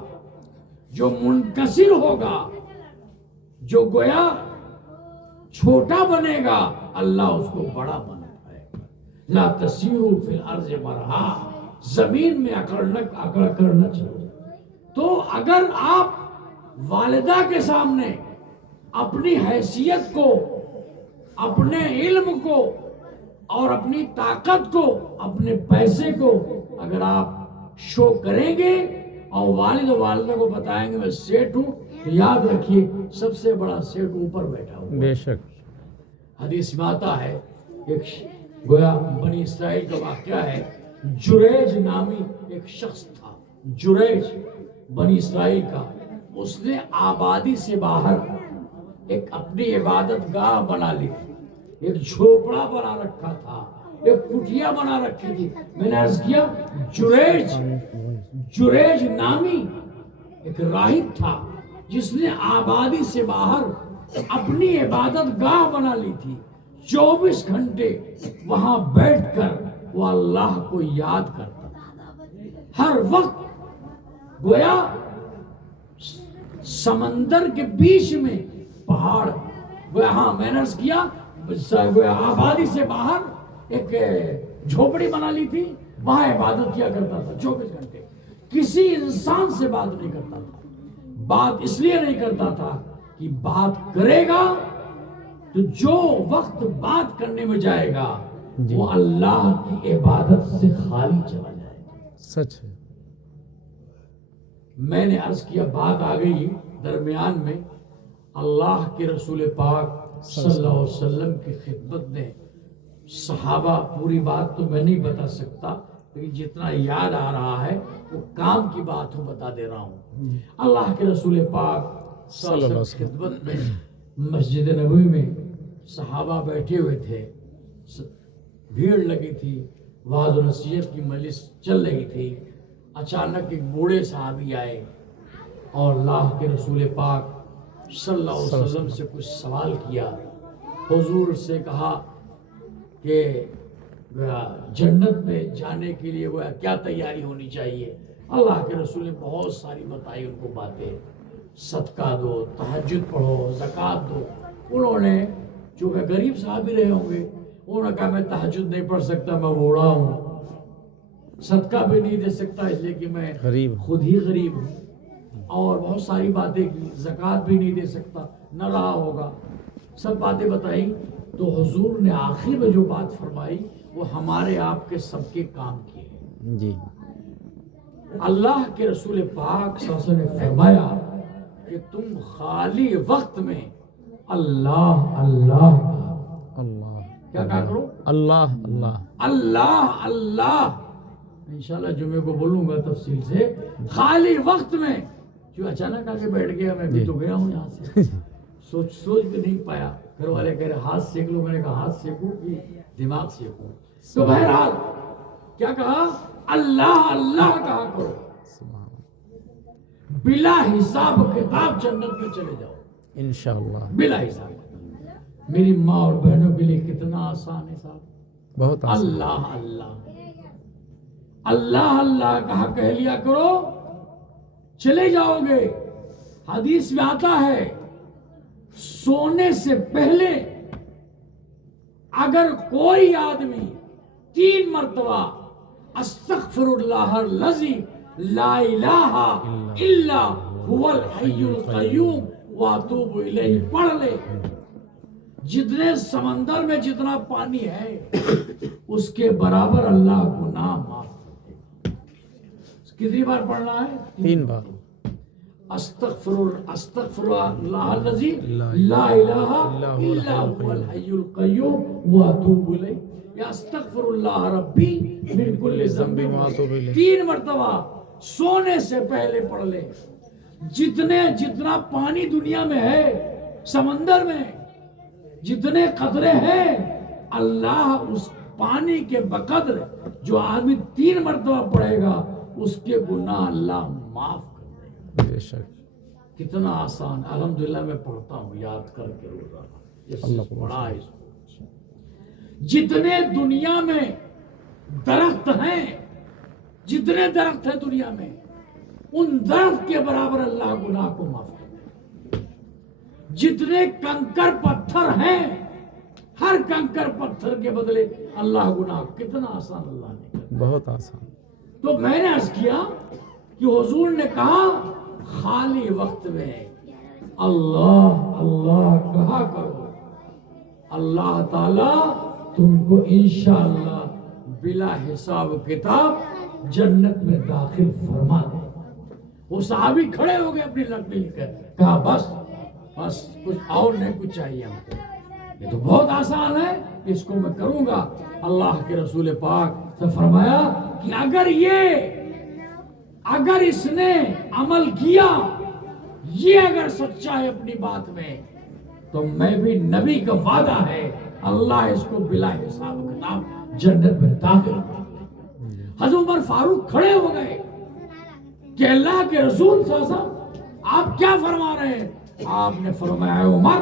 جو منکسر ہوگا، جو گویا چھوٹا بنے گا، اللہ اس کو بڑا بنائے گا۔ لا تسیروا فی الارض مرحا، زمین میں اکڑ کر نہ چلو۔ تو اگر آپ والدہ کے سامنے اپنی حیثیت کو، اپنے علم کو اور اپنی طاقت کو، اپنے پیسے کو اگر آپ شو کریں گے اور والد و والدہ کو بتائیں گے میں سیٹ ہوں، تو یاد رکھیے سب سے بڑا سیٹ اوپر بیٹھا ہوا۔ بے شک حدیث میں آتا ہے، ایک گویا بنی اسرائیل کا واقعہ ہے، جریج نامی ایک شخص تھا، جریج بنی اسرائیل کا، اس نے آبادی سے باہر ایک اپنی عبادت گاہ بنا لی تھی، ایک جھوپڑا بنا رکھا تھا، ایک کٹیا بنا رکھی تھی۔ میں نے عرض کیا جریج نامی ایک راہب تھا جس نے آبادی سے باہر اپنی عبادت گاہ بنا لی تھی، 24 گھنٹے وہاں بیٹھ کر وہ اللہ کو یاد کرتا تھا، ہر وقت گویا سمندر کے بیچ میں پہاڑ، گویا ہاں میں نے عرض کیا گویا آبادی سے باہر ایک جھوپڑی بنا لی تھی، وہاں عبادت کیا کرتا تھا 24 گھنٹے، کسی انسان سے بات نہیں کرتا تھا۔ بات اس لیے نہیں کرتا تھا کہ بات کرے گا تو جو وقت بات کرنے میں جائے گا وہ اللہ کی عبادت سے خالی چلا جائے گا۔ سچ ہے۔ میں نے عرض کیا، بات آ گئی درمیان میں، اللہ کے رسول پاک صلی اللہ علیہ وسلم کی خدمت میں صحابہ، پوری بات تو میں نہیں بتا سکتا لیکن جتنا یاد آ رہا ہے وہ کام کی بات ہوں بتا دے رہا ہوں۔ اللہ کے رسول پاک صلی اللہ علیہ وسلم کی خدمت میں مسجد نبوی میں صحابہ بیٹھے ہوئے تھے، بھیڑ لگی تھی، وعظ و نصیحت کی مجلس چل رہی تھی۔ اچانک ایک بوڑھے صحابی آئے اور اللہ کے رسول پاک صلی اللہ علیہ وسلم سے کچھ سوال کیا، حضور سے کہا کہ جنت میں جانے کے لیے وہ کیا تیاری ہونی چاہیے۔ اللہ کے رسول نے بہت ساری بتائی ان کو باتیں، صدقہ دو، تہجد پڑھو، زکوٰۃ دو۔ انہوں نے چونکہ غریب صحابی رہے ہوں گے، انہوں نے کہا میں تہجد نہیں پڑھ سکتا، میں بوڑھا ہوں، صدقہ بھی نہیں دے سکتا اس لیے کہ میں خود ہی غریب ہوں، اور بہت ساری باتیں کی، زکوٰۃ بھی نہیں دے سکتا، نہ رہا ہوگا، سب باتیں بتائی۔ تو حضور نے آخر میں جو بات فرمائی وہ ہمارے آپ کے سب کے کام کی ہے۔ جی اللہ کے رسول پاک صلی اللہ علیہ وسلم نے فرمایا کہ تم خالی وقت میں اللہ اللہ اللہ کیا کہا کرو؟ اللہ اللہ اللہ اللہ، انشاءاللہ جمعے کو بولوں گا تفصیل سے۔ خالی وقت میں جو اچانک آ کے بیٹھ گیا، میں بھی تو گیا ہوں یہاں سے، سوچ بھی نہیں پایا۔ گھر والے کہہ رہے ہاتھ سیک لو، میں نے کہا ہاتھ سیکوں کہ دماغ سیکوں؟ تو بہرحال کیا کہا؟ اللہ اللہ کہا کرو، بلا حساب و کتاب جنت میں چلے جاؤ انشاءاللہ، بلا حساب۔ میری ماں اور بہنوں کے لیے کتنا آسان ہے صاحب، بہت آسان۔ اللہ اللہ اللہ اللہ کہا کہہ لیا کرو، چلے جاؤ گے۔ حدیث میں آتا ہے سونے سے پہلے اگر کوئی آدمی 3 مرتبہ استغفر اللہ الذی لا الہ الا هو الحی القیوم واتوب الیہ پڑھ لے، جتنے سمندر میں جتنا پانی ہے اس کے برابر اللہ گناہ معاف کرے۔ کتنی بار پڑھنا ہے؟ 3 بار۔ استغفر اللہ الذی لا الہ الا هو الحی القیوم واتوب الیہ، یا استغفر اللہ ربی من کل ذنب واتوب الیہ، 3 مرتبہ سونے سے پہلے پڑھ لے۔ جتنا پانی دنیا میں ہے، سمندر میں جتنے قطرے ہیں، اللہ اس پانی کے بقدر جو آدمی 3 مرتبہ پڑھے گا اس کے گناہ اللہ معاف کر دے گا۔ بے شک کتنا آسان، الحمدللہ میں پڑھتا ہوں یاد کر کے روزانہ، پڑھا ہے۔ جتنے دنیا میں درخت ہیں، جتنے درخت ہیں دنیا میں، ان درخت کے برابر اللہ گناہ کو معاف کر دے۔ جتنے کنکر پتھر ہیں، ہر کنکر پتھر کے بدلے اللہ گناہ، کتنا آسان اللہ نے کیا۔ بہت آسان۔ تو میں نے عرض کیا کہ حضور نے کہا خالی وقت میں اللہ اللہ کہا کرو، اللہ تعالی تم کو انشاءاللہ بلا حساب کتاب جنت میں داخل فرما دے۔ وہ صحابی کھڑے ہو گئے اپنی لکڑی لے کر، کہا بس کچھ اور نہیں، کچھ چاہیے ہم کو، یہ تو بہت آسان ہے، اس کو میں کروں گا۔ اللہ کے رسول پاک سے فرمایا کہ اگر اس نے عمل کیا، یہ اگر سچا ہے اپنی بات میں، تو میں بھی نبی کا وعدہ ہے اللہ اس کو بلا حساب کتاب جنت میں داخل کر دے۔ حضرت عمر فاروق کھڑے ہو گئے کہ اللہ کے رسول صلی اللہ علیہ وسلم آپ کیا فرما رہے ہیں؟ آپ نے فرمایا عمر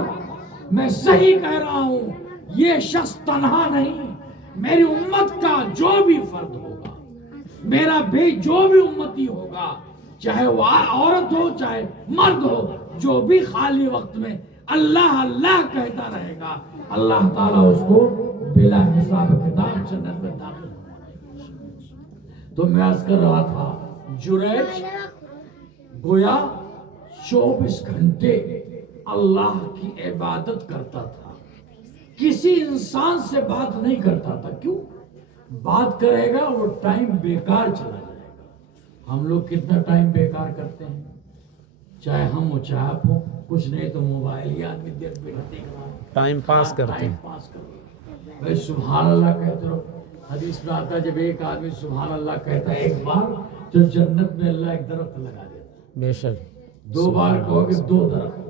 میں صحیح کہہ رہا ہوں، یہ شخص تنہا نہیں، میری امت کا جو بھی فرد ہوگا، میرا بھی جو بھی امتی ہوگا، چاہے وہ عورت ہو چاہے مرد ہو، جو بھی خالی وقت میں اللہ اللہ کہتا رہے گا، اللہ تعالیٰ اس کو بلا حساب کتاب جنت میں داخل ہوگا۔ تو میں عرض کر رہا تھا جریج گویا 24 گھنٹے اللہ کی عبادت کرتا تھا، کسی انسان سے بات نہیں کرتا تھا۔ کیوں؟ بات کرے گا وہ ٹائم بیکار چلا جائے گا۔ ہم لوگ کتنا ٹائم بیکار کرتے ہیں، چاہے ہم ہو چاہے آپ ہو، کچھ نہیں تو موبائل ہی آدمی دیر دیکھ رہا ہے، ٹائم پاس کرتے ٹائم ہیں۔ پاس کرتے ہیں۔ بھائی سبحان اللہ کہتے رہو، حدیث میں آتا ہے جب ایک آدمی سبحان اللہ کہتا ہے ایک بار، تو جنت میں اللہ ایک درخت لگا دیتا ہے۔ بے شک 2 بار کہو گے 2 درخت،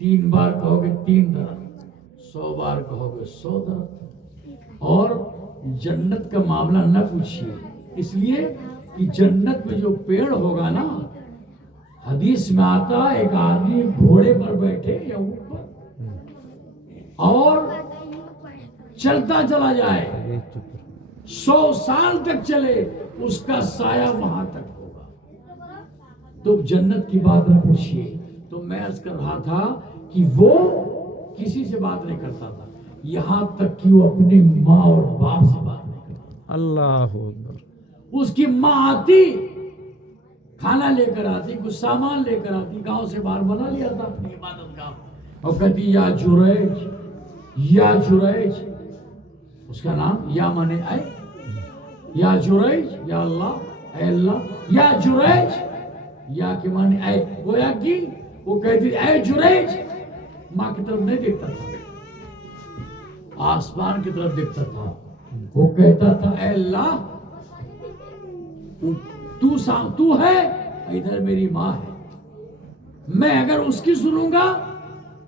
3 بار کہو گے 3 درخت، 100 بار کہو گے 100 درخت۔ اور جنت کا معاملہ نہ پوچھیے، اس لیے کہ جنت میں جو پیڑ ہوگا نا، حدیث میں آتا ایک آدمی گھوڑے پر بیٹھے یا اوپر اور چلتا چلا جائے، 100 سال تک چلے، اس کا سایہ وہاں تک ہوگا۔ تو جنت کی بات نہ پوچھیے۔ تو میں عرض کر رہا تھا کہ وہ کسی سے بات نہیں کرتا تھا، یہاں تک کہ وہ اپنی ماں اور باپ سے بات نہیں کرتا۔ اللہ اکبر۔ اس کی ماں آتی، کھانا لے کر آتی، کچھ سامان لے کر آتی، گاؤں سے باہر بنا لیا تھا اپنی عبادت کا، اور کہتی یا جریج یا جریج، اس کا نام یا مانے اے، یا جریج یا اللہ، اے اللہ، یا جریج، یا کے مانے اے، گویا کی وہ کہتی اے جریج، ماں کی طرف نہیں دیکھتا تھا، آسمان کی طرف دیکھتا تھا، وہ کہتا تھا اے اللہ تو ہے، ادھر میری ماں ہے، میں اگر اس کی سنوں گا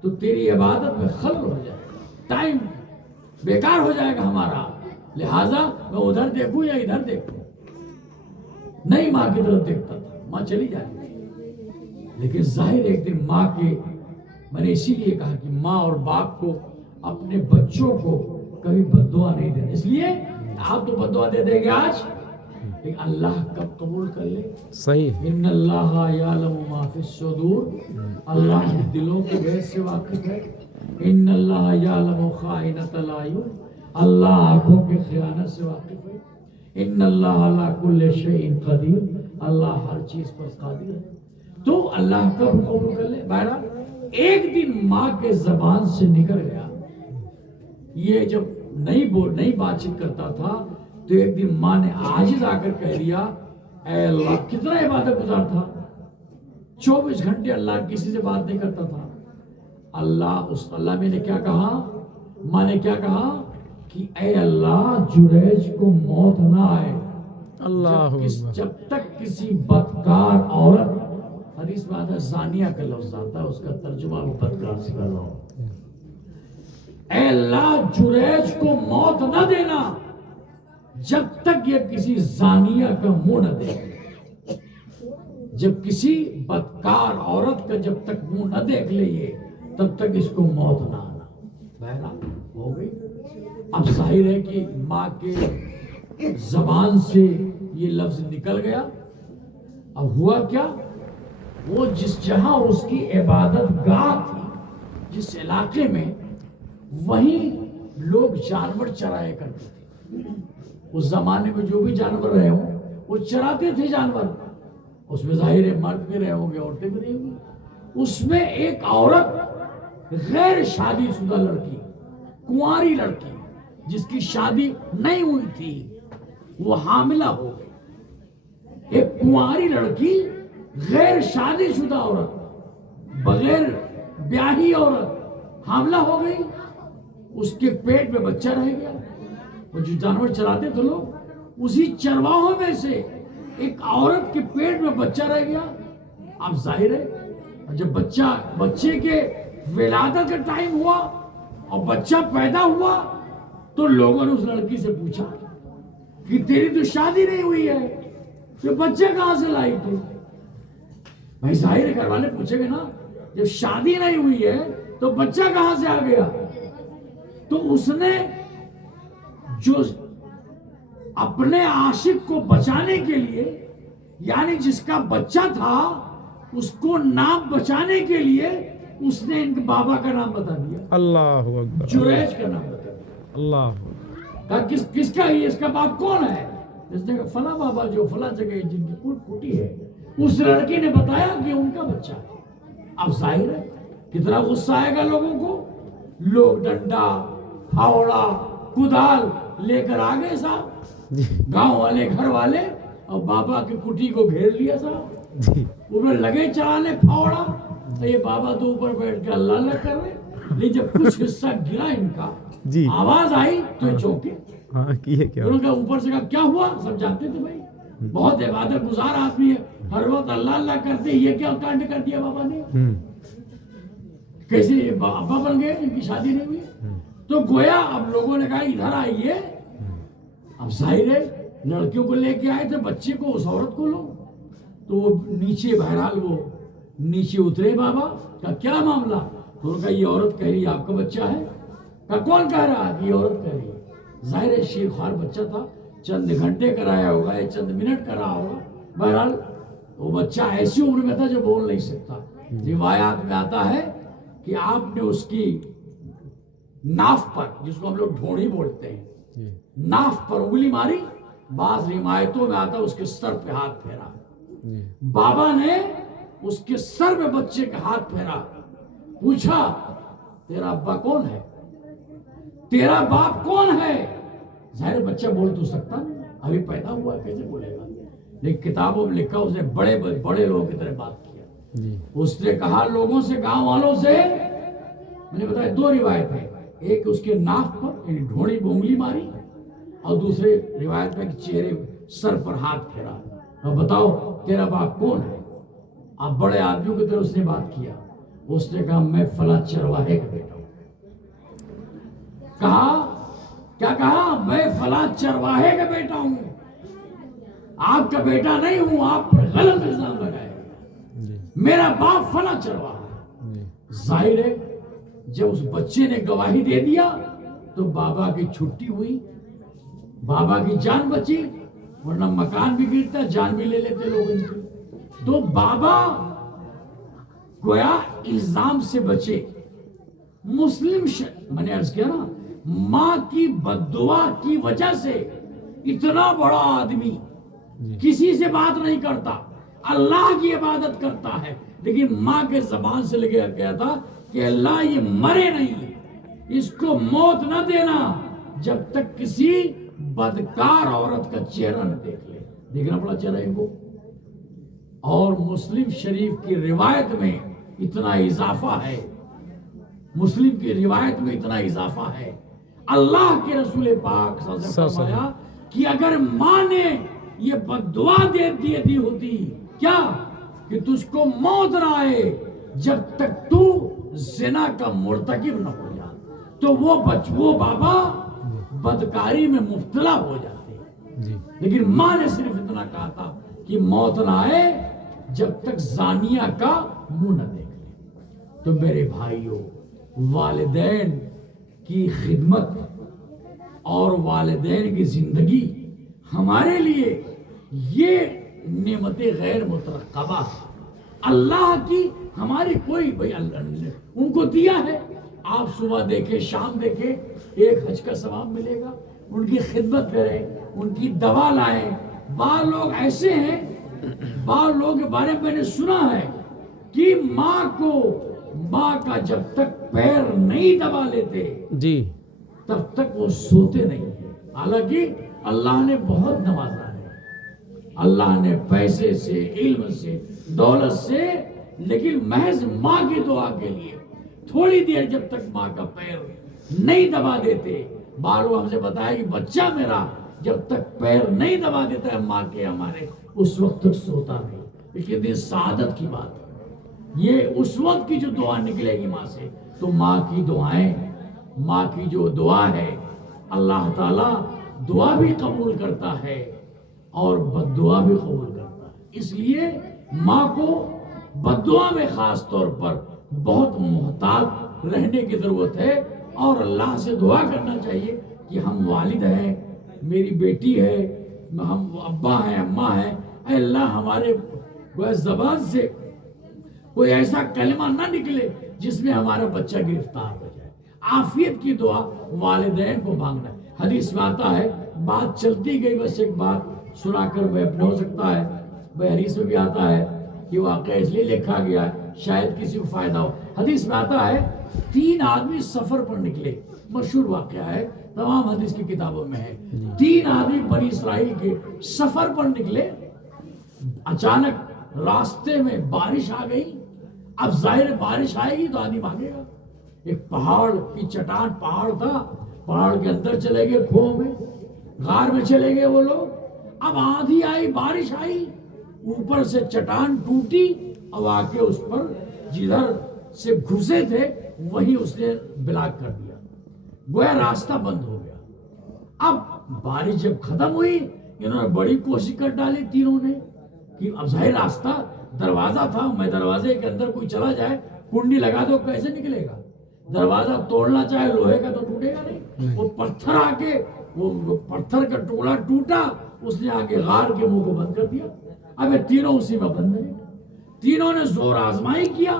تو تیری عبادت میں خلل ہو جائے گا، ٹائم بیکار ہو جائے گا ہمارا، لہٰذا میں ادھر دیکھوں یا ادھر دیکھوں، نہیں ماں کی طرف دیکھتا تھا، ماں چلی جاتی تھی۔ لیکن ظاہر ایک دن ماں کے، میں نے اسی لیے کہا کہ ماں اور باپ کو اپنے بچوں کو کبھی بد دعا نہیں دینا، اس لیے آپ تو بد دعا دے دیں گے آج، لیکن اللہ کب قبول کر لے؟ صحیح۔ ان اللہ یعلم ما فی الصدور، اللہ دلوں کے گیس سے واقف ہے۔ ان اللہ یعلم خائنۃ الاعین، اللہ آنکھوں کے خیانت سے واقف ہے۔ ان اللہ علی کل شیء قدیر، اللہ ہر چیز پر قادر ہے۔ تو اللہ کب قبول کر لے؟ بہرحال ایک دن ماں کے زبان سے نکل گیا، یہ جب نہیں بات چیت کرتا تھا، تو ایک دن ماں نے عاجز آ کر کہہ دیا اے اللہ، کتنا عبادت گزار تھا، 24 گھنٹے اللہ کسی سے بات نہیں کرتا تھا. اللہ میں نے کیا کہا, ماں نے کیا کہا کہ اے اللہ جریج کو موت نہ آئے اللہ جب تک کسی بدکار عورت, حدیث میں آتا ہے زانیہ کا لفظ آتا ہے, اس کا ترجمہ وہ بدکار سے کر رہا ہوں, اے اللہ جریج کو موت نہ دینا جب تک یہ کسی زانیہ کا منہ نہ دیکھ لے. جب کسی بدکار عورت کا جب تک منہ نہ دیکھ لے یہ, تب تک اس کو موت نہ آنا. بہرحال ہو گئی. اب ظاہر ہے کہ ماں کے زبان سے یہ لفظ نکل گیا. اب ہوا کیا, وہ جس جہاں اس کی عبادت گاہ تھی, جس علاقے میں, وہیں لوگ جانور چرایا کرتے تھے. اس زمانے میں جو بھی جانور رہے ہوں وہ چراتے تھے جانور. اس میں ظاہر ہے مرد بھی رہے ہوں گے, عورتیں بھی رہی ہوں گی. اس میں ایک عورت, غیر شادی شدہ لڑکی, کنواری لڑکی جس کی شادی نہیں ہوئی تھی, وہ حاملہ ہو گئی. ایک کنواری لڑکی, غیر شادی شدہ عورت, بغیر بیاہی عورت حاملہ ہو گئی. اس کے پیٹ میں بچہ رہ گیا. وہ جو جانور چراتے تھے لوگ, اسی چرواہوں میں سے ایک عورت کے پیٹ میں بچہ رہ گیا. اب ظاہر ہے جب بچے کے ولادت کا ٹائم ہوا اور بچہ پیدا ہوا, تو لوگوں نے اس لڑکی سے پوچھا کہ تیری تو شادی نہیں ہوئی ہے, تو بچہ کہاں سے لائی تو؟ بھائی ظاہر ہے گھر والے پوچھے گے نا, جب شادی نہیں ہوئی ہے تو بچہ کہاں سے آ گیا؟ تو اس نے جو اپنے عاشق کو بچانے کے لیے, یعنی جس کا بچہ تھا اس کو نام بچانے کے لیے, اس نے ان کے بابا کا نام بتا دیا, اللہ اکبر, جریج کا نام بتا دیا. اللہ کہا کس کا یہ, اس کا باپ کون ہے؟ اس نے کہا فلاں بابا جو فلاں جگہ جن کی کل کھوٹی ہے. اس لڑکی نے بتایا کہ ان کا بچہ ہے. اب ظاہر ہے کتنا غصہ آئے گا لوگوں کو. لوگ ڈنڈا, پھاوڑا, کدال لے کر آ گئے صاحب, گاؤں والے, گھر والے, اور بابا کی کٹی کو گھیر لیا صاحب. انہیں لگے چلانے پھاوڑا, تو یہ بابا تو اوپر بیٹھ کے اللہ اللہ کر رہے. لیکن جب کچھ حصہ گرا ان کا, آواز آئی تو یہ چونکے. انہوں نے اوپر سے کہا کیا ہوا؟ سب جانتے تھے بھائی, بہت عبادت گزار آدمی ہے, ہر وقت اللہ اللہ کرتے, یہ کیا کانڈ کر دیا بابا نے؟ کیسے بابا بن گئے, ان کی شادی نہیں ہوئی؟ تو گویا اب لوگوں نے کہا ادھر آئیے. اب ظاہر ہے لڑکیوں کو لے کے آئے تھے, بچے کو, اس عورت کو لوگ. تو وہ نیچے, بہرحال وہ نیچے اترے. بابا کا کیا معاملہ؟ تو انہوں نے کہا یہ عورت کہہ رہی ہے آپ کا بچہ ہے. کہا کون کہہ رہا ہے؟ یہ عورت کہہ رہی ہے. ظاہر ہے شیر خوار بچہ تھا, چند گھنٹے کرایا ہوگا یا چند منٹ کرا ہوگا. بہرحال وہ بچہ ایسی عمر میں تھا جو بول نہیں سکتا. روایات میں آتا ہے کہ آپ نے اس کی ناف پر, جس کو ہم لوگ ڈھونڈی بولتے ہیں, ناف پر انگلی ماری. بعض روایتوں میں آتا ہے اس کے سر پہ ہاتھ پھیرا. بابا نے اس کے سر پہ بچے کا ہاتھ پھیرا, پوچھا تیرا ابا کون ہے, تیرا باپ کون ہے؟ ظاہر بچہ بول تو سکتا نہیں, ابھی پیدا ہوا کیسے بولے گا؟ لیکن کتابوں میں لکھا, اس نے بڑے بڑے لوگوں کی طرح بات کیا. اس نے کہا لوگوں سے, گاؤں والوں سے, میں نے بتایا دو روایت ہے, ایک اس کے ناف پر یعنی ڈھونڈی پہ انگلی ماری, اور دوسرے روایت میں چہرے سر پر ہاتھ پھیرا. اب بتاؤ تیرا باپ کون ہے؟ اب بڑے آدمیوں کی طرح اس نے بات کیا. اس نے کہا میں فلاں چرواہے کا بیٹا ہوں. کہا کیا کہا؟ میں فلاں چرواہے کا بیٹا ہوں, آپ کا بیٹا نہیں ہوں, آپ پر غلط الزام لگائے, میرا باپ فلاں چرواہا ہے. ظاہر ہے جب اس بچے نے گواہی دے دیا تو بابا کی چھٹی ہوئی, بابا کی جان بچی, ورنہ مکان بھی گرتا, جان بھی لے لیتے لوگ ان کی. تو بابا گویا الزام سے بچے. مسلم میں نے عرض کیا نا, ماں کی بددعا کی وجہ سے اتنا بڑا آدمی کسی سے بات نہیں کرتا, اللہ کی عبادت کرتا ہے, لیکن ماں کے زبان سے لگے گیا تھا کہ اللہ یہ مرے نہیں, اس کو موت نہ دینا جب تک کسی بدکار عورت کا چہرہ نہ دیکھ لے. دیکھنا پڑا چہرہ ان کو. اور مسلم شریف کی روایت میں اتنا اضافہ ہے، مسلم کی روایت میں اتنا اضافہ ہے، اللہ کے رسول پاک صلی اللہ علیہ وسلم نے فرمایا کہ اگر ماں نے یہ بد دعا دی ہوتی کیا کہ تجھ کو موت نہ آئے جب تک تو زنا کا مرتکب نہ ہو جا، تو وہ بابا بدکاری میں مبتلا ہو جاتے، جی لیکن ماں نے صرف اتنا کہا تھا کہ موت نہ آئے جب تک زانیہ کا منہ نہ دیکھ لے۔ تو میرے بھائیوں، والدین کی خدمت اور والدین کی زندگی ہمارے لیے یہ نعمت غیر مترقبہ اللہ کی، ہماری کوئی بھائی اللہ نے ان کو دیا ہے، آپ صبح دیکھیں شام دیکھیں ایک حج کا ثواب ملے گا، ان کی خدمت کریں، ان کی دوا لائیں۔ بعض لوگ ایسے ہیں، بعض لوگوں کے بارے میں میں نے سنا ہے کہ ماں کا جب تک پیر نہیں دبا لیتے جی تب تک وہ سوتے نہیں ہیں، حالانکہ اللہ نے بہت نوازا ہے، اللہ نے پیسے سے، علم سے، دولت سے، لیکن محض ماں کی دعا کے لیے تھوڑی دیر جب تک ماں کا پیر نہیں دبا دیتے، بالو ہم سے بتایا کہ بچہ میرا جب تک پیر نہیں دبا دیتا ہے ماں کے ہمارے، اس وقت تک سوتا نہیں۔ لیکن یہ سعادت کی بات ہے، یہ اس وقت کی جو دعا نکلے گی ماں سے، تو ماں کی دعائیں، ماں کی جو دعا ہے اللہ تعالیٰ دعا بھی قبول کرتا ہے اور بد دعا بھی قبول کرتا ہے۔ اس لیے ماں کو بد دعا میں خاص طور پر بہت محتاط رہنے کی ضرورت ہے، اور اللہ سے دعا کرنا چاہیے کہ ہم والد ہیں، میری بیٹی ہے، ہم ابا ہیں، اماں ہیں، اے اللہ ہمارے زبان سے کوئی ایسا کلمہ نہ نکلے جس میں ہمارا بچہ گرفتار ہو جائے۔ عافیت کی دعا والدین کو مانگنا ہے۔ حدیث میں آتا ہے، بات چلتی گئی، بس ایک بات سنا کر میں اپنے ہو سکتا ہے، حدیث میں بھی آتا ہے کہ واقعہ اس لیے لکھا گیا ہے شاید کسی کو فائدہ ہو۔ حدیث میں آتا ہے 3 آدمی سفر پر نکلے، مشہور واقعہ ہے، تمام حدیث کی کتابوں میں ہے۔ 3 آدمی بنی اسرائیل کے سفر پر نکلے، اچانک راستے میں بارش آ گئی۔ اب ظاہر بارش آئے گی تو آدمی بھاگے گا، ایک پہاڑ کی چٹان، پہاڑ تھا، پہاڑ کے اندر چلے گئے، کھوہ میں، غار میں چلے گئے وہ لوگ۔ اب آندھی آئی، بارش آئی، اوپر سے چٹان ٹوٹی اور آ کے اس پر جدھر سے گھسے تھے وہیں اس نے بلاک کر دیا، گویا راستہ بند ہو گیا۔ اب بارش جب ختم ہوئی، انہوں نے بڑی کوشش کر ڈالی تینوں نے کہ اب ظاہر راستہ دروازہ تھا، میں دروازے کے اندر کوئی چلا جائے کنڈی لگا دو کیسے نکلے گا، دروازہ توڑنا چاہے لوہے کا تو ٹوٹے گا نہیں۔ وہ پتھر آ کے، وہ پتھر کا ٹکڑا ٹوٹا، اس نے آ کے غار کے منہ کو بند کر دیا۔ اب یہ تینوں اسی میں بند ہیں، تینوں نے زور آزمائی کیا۔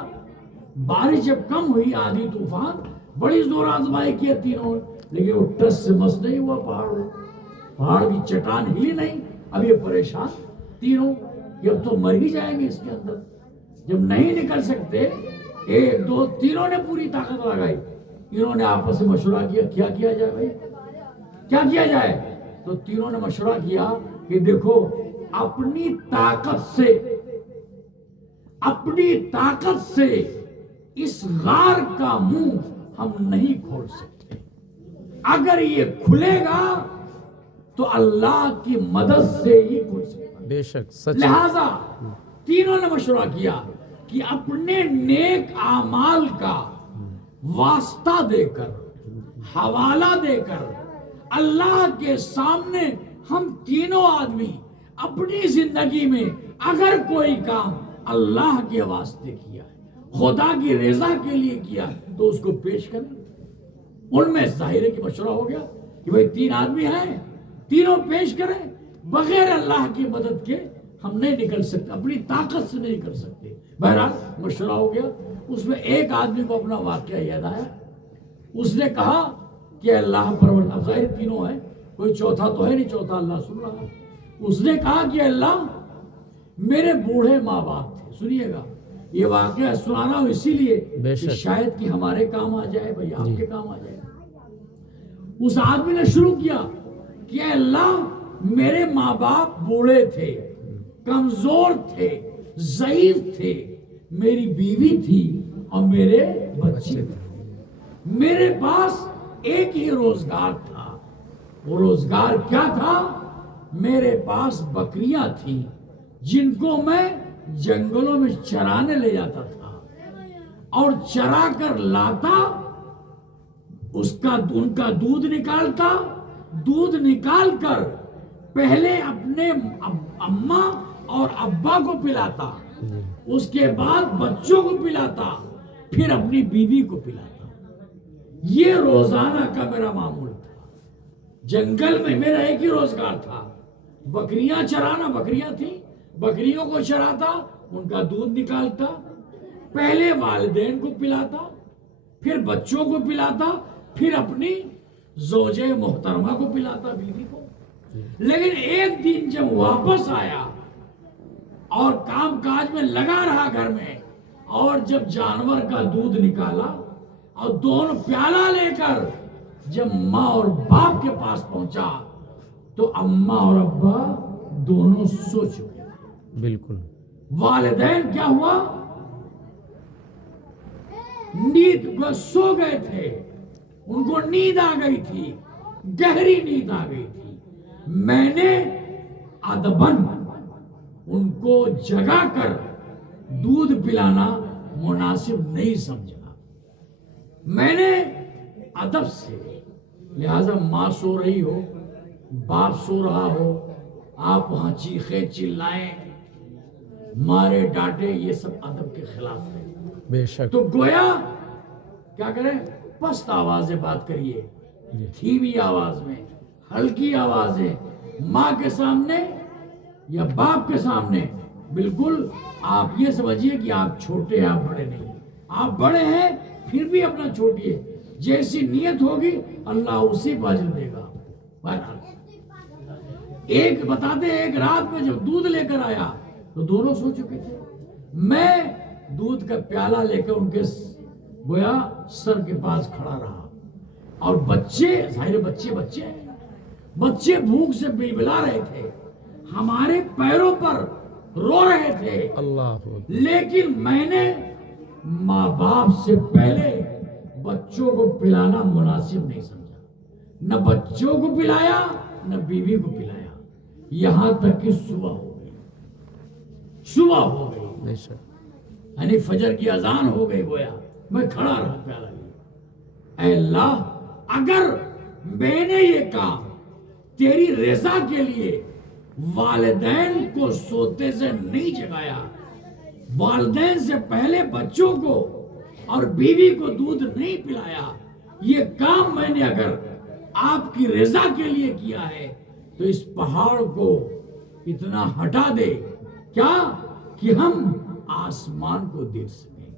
بارش جب کم ہوئی، آندھی طوفان، بڑی زور آزمائی کیا تینوں نے، لیکن وہ ٹس سے مس نہیں ہوا، پہاڑ کی چٹان ہلی نہیں۔ اب یہ پریشان تینوں کہ اب تو مر ہی جائیں گے اس کے اندر، جب نہیں نکل سکتے، 1 2 تینوں نے پوری طاقت لگائی۔ انہوں نے آپس میں مشورہ کیا کیا کیا جائے بھائی، کیا کیا جائے؟ تو تینوں نے مشورہ کیا کہ دیکھو، اپنی طاقت سے اس غار کا منہ ہم نہیں کھول سکتے، اگر یہ کھلے گا تو اللہ کی مدد سے ہی کھل سکتا ہے۔ بے شک سچ۔ لہذا تینوں نے مشورہ کیا کہ اپنے نیک اعمال کا واسطہ دے کر، حوالہ دے کر اللہ کے سامنے ہم تینوں آدمی اپنی زندگی میں اگر کوئی کام اللہ کے واسطے کیا ہے، خدا کی رضا کے لیے کیا ہے، تو اس کو پیش کریں۔ ان میں ظاہر کی مشورہ ہو گیا کہ بھئی 3 آدمی ہیں، تینوں پیش کریں، بغیر اللہ کی مدد کے ہم نہیں نکل سکتے، اپنی طاقت سے نہیں کر سکتے۔ بہرحال مشورہ ہو گیا۔ اس میں ایک آدمی کو اپنا واقعہ یاد آیا، اس نے کہا کہ اللہ پروردگار، اب ظاہر تینوں ہیں، کوئی چوتھا تو ہے نہیں، چوتھا اللہ سن رہا ہے۔ اس نے کہا کہ اللہ، میرے بوڑھے ماں باپ تھے، سنیے گا یہ واقعہ سنانا ہوں اسی لیے کہ شاید کہ ہمارے کام آ جائے، بھائی آپ کے کام آ جائے۔ اس آدمی نے شروع کیا کہ اے اللہ، میرے ماں باپ بوڑھے تھے، کمزور تھے، ضعیف تھے، میری بیوی تھی اور میرے بچے تھے۔ میرے پاس ایک ہی روزگار تھا، وہ روزگار کیا تھا؟ میرے پاس بکریاں تھیں جن کو میں جنگلوں میں چرانے لے جاتا تھا اور چرا کر لاتا، ان کا دودھ نکالتا، دودھ نکال کر پہلے اپنے اماں اور ابا کو پلاتا، اس کے بعد بچوں کو پلاتا، پھر اپنی بیوی کو پلاتا۔ یہ روزانہ کا میرا معمول تھا۔ جنگل میں میرا ایک ہی روزگار تھا، بکریاں چرانا، بکریاں تھیں، بکریوں کو چراتا، ان کا دودھ نکالتا، پہلے والدین کو پلاتا، پھر بچوں کو پلاتا، پھر اپنی زوجہ محترمہ کو پلاتا، بیوی کو۔ لیکن ایک دن جب واپس آیا اور کام کاج میں لگا رہا گھر میں، اور جب جانور کا دودھ نکالا اور دونوں پیالہ لے کر جب ماں اور باپ کے پاس پہنچا تو اماں اور ابا دونوں سو چکے۔ بالکل والدین کیا ہوا؟ نیند وہ سو گئے تھے، ان کو نیند آ گئی تھی، گہری نیند آ گئی تھی۔ میں نے ادباً ان کو جگا کر دودھ پلانا مناسب نہیں سمجھا۔ میں نے ادب سے، لہذا ماں سو رہی ہو، باپ سو رہا ہو، آپ وہاں چیخے چلائیں، مارے ڈانٹے، یہ سب ادب کے خلاف ہے۔ بے شک، تو گویا کیا کریں؟ پست آوازیں بات کریے، دھیمی آواز میں، ہلکی آوازیں، ماں کے سامنے یا باپ کے سامنے۔ بالکل آپ یہ سمجھیے کہ آپ چھوٹے ہیں، آپ بڑے نہیں، آپ بڑے ہیں پھر بھی اپنا چھوٹیے، جیسی نیت ہوگی اللہ اسی کو اجر دے گا۔ بہرحال ایک بتاتے ہیں، ایک رات میں جب دودھ لے کر آیا تو دونوں سو چکے تھے۔ میں دودھ کا پیالہ لے کر ان کے گویا سر کے پاس کھڑا رہا، اور بچے، ظاہر بچے بھوک سے بلبلا رہے تھے، ہمارے پیروں پر رو رہے تھے، اللہ لیکن میں نے ماں باپ سے پہلے بچوں کو پلانا مناسب نہیں سمجھا، نہ بچوں کو پلایا نہ بیوی کو پلایا، یہاں تک کہ صبح ہو گئی، بے شک، یعنی فجر کی اذان ہو گئی۔ گویا میں کھڑا رہا پیالہ لے، اے اللہ، اگر میں نے یہ کام تیری رضا کے لیے والدین کو سوتے سے نہیں جگایا، والدین سے پہلے بچوں کو اور بیوی کو دودھ نہیں پلایا، یہ کام میں نے اگر آپ کی رضا کے لیے کیا ہے تو اس پہاڑ کو اتنا ہٹا دے، کیا کہ ہم آسمان کو دیکھ سکیں،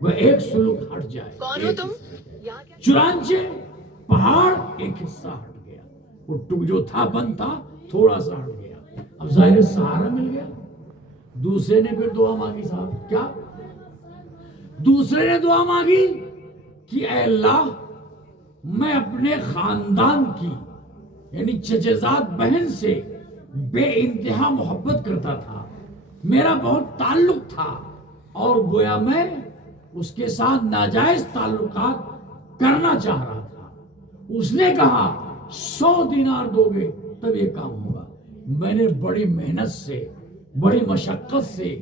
وہ ایک سلوک ہٹ جائے۔ کون ہو تم؟ چنانچہ پہاڑ ایک حصہ ہٹ گیا، وہ جو تھا بند تھا تھوڑا سا ہٹ گیا، اب ظاہر سہارا مل گیا۔ دوسرے نے پھر دعا مانگی، صاحب کیا؟ دوسرے نے دعا مانگی کہ اے اللہ، میں اپنے خاندان کی یعنی چچزاد بہن سے بے انتہا محبت کرتا تھا، میرا بہت تعلق تھا، اور گویا میں اس کے ساتھ ناجائز تعلقات کرنا چاہ رہا تھا۔ اس نے کہا 100 دینار دو گے تب یہ کام ہوگا۔ میں نے بڑی محنت سے، بڑی مشقت سے،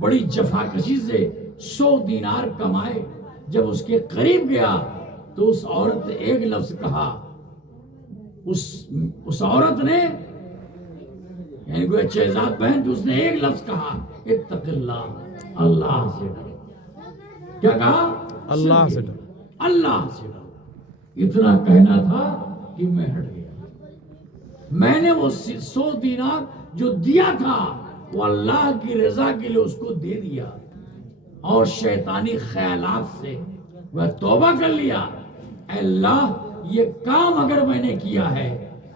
بڑی جفاکشی سے 100 دینار کمائے۔ جب اس کے قریب گیا تو اس عورت نے ایک لفظ کہا، اس عورت نے یعنی کوئی چہزاد بہن تھی، اس نے ایک لفظ کہا، اتق اللہ، اللہ سے ڈر۔ کیا کہا؟ اللہ سے ڈر، اللہ سے ڈر۔ اتنا کہنا تھا کہ میں ہٹ گیا۔ میں نے وہ 100 دینار جو دیا تھا وہ اللہ کی رضا کے لیے اس کو دے دیا، اور شیطانی خیالات سے وہ توبہ کر لیا۔ اے اللہ، یہ کام اگر میں نے کیا ہے،